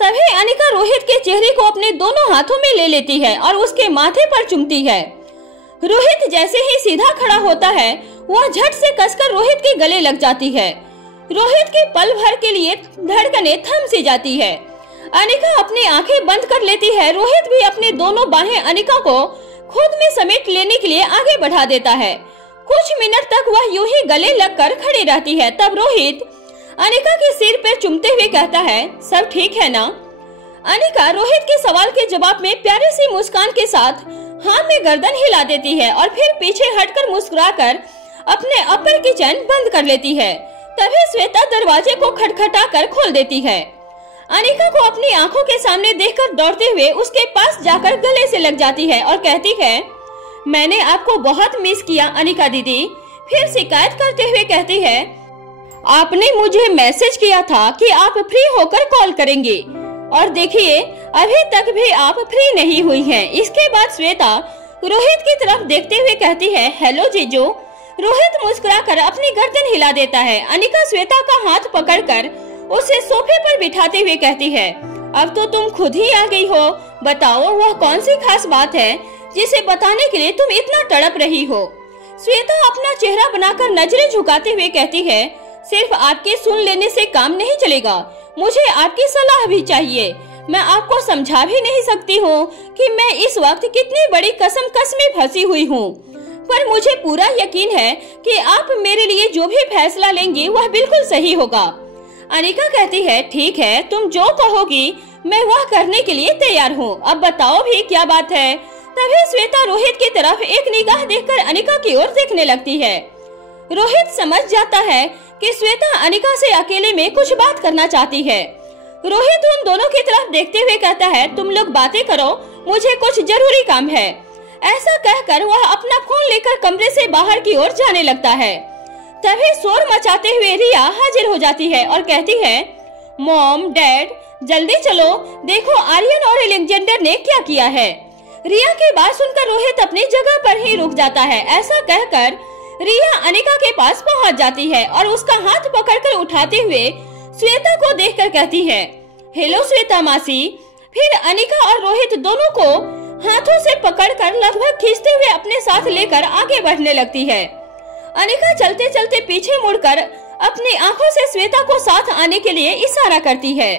तभी अनिका रोहित के चेहरे को अपने दोनों हाथों में ले लेती है और उसके माथे पर चुमती है। रोहित जैसे ही सीधा खड़ा होता है, वह झट से कसकर रोहित के गले लग जाती है। रोहित की पल भर के लिए धड़कनें थम सी जाती है। अनिका अपनी आंखें बंद कर लेती है। रोहित भी अपने दोनों बाहें अनिका को खुद में समेट लेने के लिए आगे बढ़ा देता है। कुछ मिनट तक वह यूं ही गले लगकर खड़ी रहती है। तब रोहित अनिका के सिर पर चुमते हुए कहता है, सब ठीक है ना? अनिका रोहित के सवाल के जवाब में प्यारी सी मुस्कान के साथ हाँ में गर्दन हिला देती है और फिर पीछे हटकर मुस्कुराकर अपने अपर की चैन बंद कर लेती है। तभी श्वेता दरवाजे को खटखटाकर खोल देती है। अनिका को अपनी आंखों के सामने देखकर दौड़ते हुए उसके पास जाकर गले से लग जाती है और कहती है, मैंने आपको बहुत मिस किया अनिका दीदी। फिर शिकायत करते हुए कहती है, आपने मुझे मैसेज किया था कि आप फ्री होकर कॉल करेंगे और देखिए अभी तक भी आप फ्री नहीं हुई हैं। इसके बाद श्वेता रोहित की तरफ देखते हुए कहती है, हेलो जीजू। रोहित मुस्कुराकर अपनी गर्दन हिला देता है। अनिका श्वेता का हाथ पकड़कर उसे सोफे पर बिठाते हुए कहती है, अब तो तुम खुद ही आ गई हो। बताओ वह कौन सी खास बात है जिसे बताने के लिए तुम इतना तड़प रही हो? श्वेता अपना चेहरा बनाकर नजरें झुकाते हुए कहती है, सिर्फ आपके सुन लेने से काम नहीं चलेगा, मुझे आपकी सलाह भी चाहिए। मैं आपको समझा भी नहीं सकती हूँ कि मैं इस वक्त कितनी बड़ी कसम में फंसी हुई हूँ, पर मुझे पूरा यकीन है कि आप मेरे लिए जो भी फैसला लेंगी वह बिल्कुल सही होगा। अनिका कहती है, ठीक है, तुम जो कहोगी मैं वह करने के लिए तैयार हूँ। अब बताओ भी क्या बात है? तभी श्वेता रोहित की तरफ एक निगाह देखकर अनिका की ओर देखने लगती है। रोहित समझ जाता है कि श्वेता अनिका से अकेले में कुछ बात करना चाहती है। रोहित उन दोनों की तरफ देखते हुए कहता है, तुम लोग बातें करो, मुझे कुछ जरूरी काम है। ऐसा कहकर वह अपना फोन लेकर कमरे से बाहर की ओर जाने लगता है। तभी शोर मचाते हुए रिया हाजिर हो जाती है और कहती है, मॉम, डैड, जल्दी चलो, देखो आर्यन और एलेक्जेंडर ने क्या किया है। रिया की बात सुनकर रोहित अपनी जगह पर ही रुक जाता है। ऐसा कहकर रिया अनिका के पास पहुंच जाती है और उसका हाथ पकड़कर उठाते हुए श्वेता को देखकर कहती है, हेलो श्वेता मासी। फिर अनिका और रोहित दोनों को हाथों से पकड़कर लगभग खींचते हुए अपने साथ लेकर आगे बढ़ने लगती है। अनिका चलते चलते पीछे मुड़कर अपनी आंखों से श्वेता को साथ आने के लिए इशारा करती है।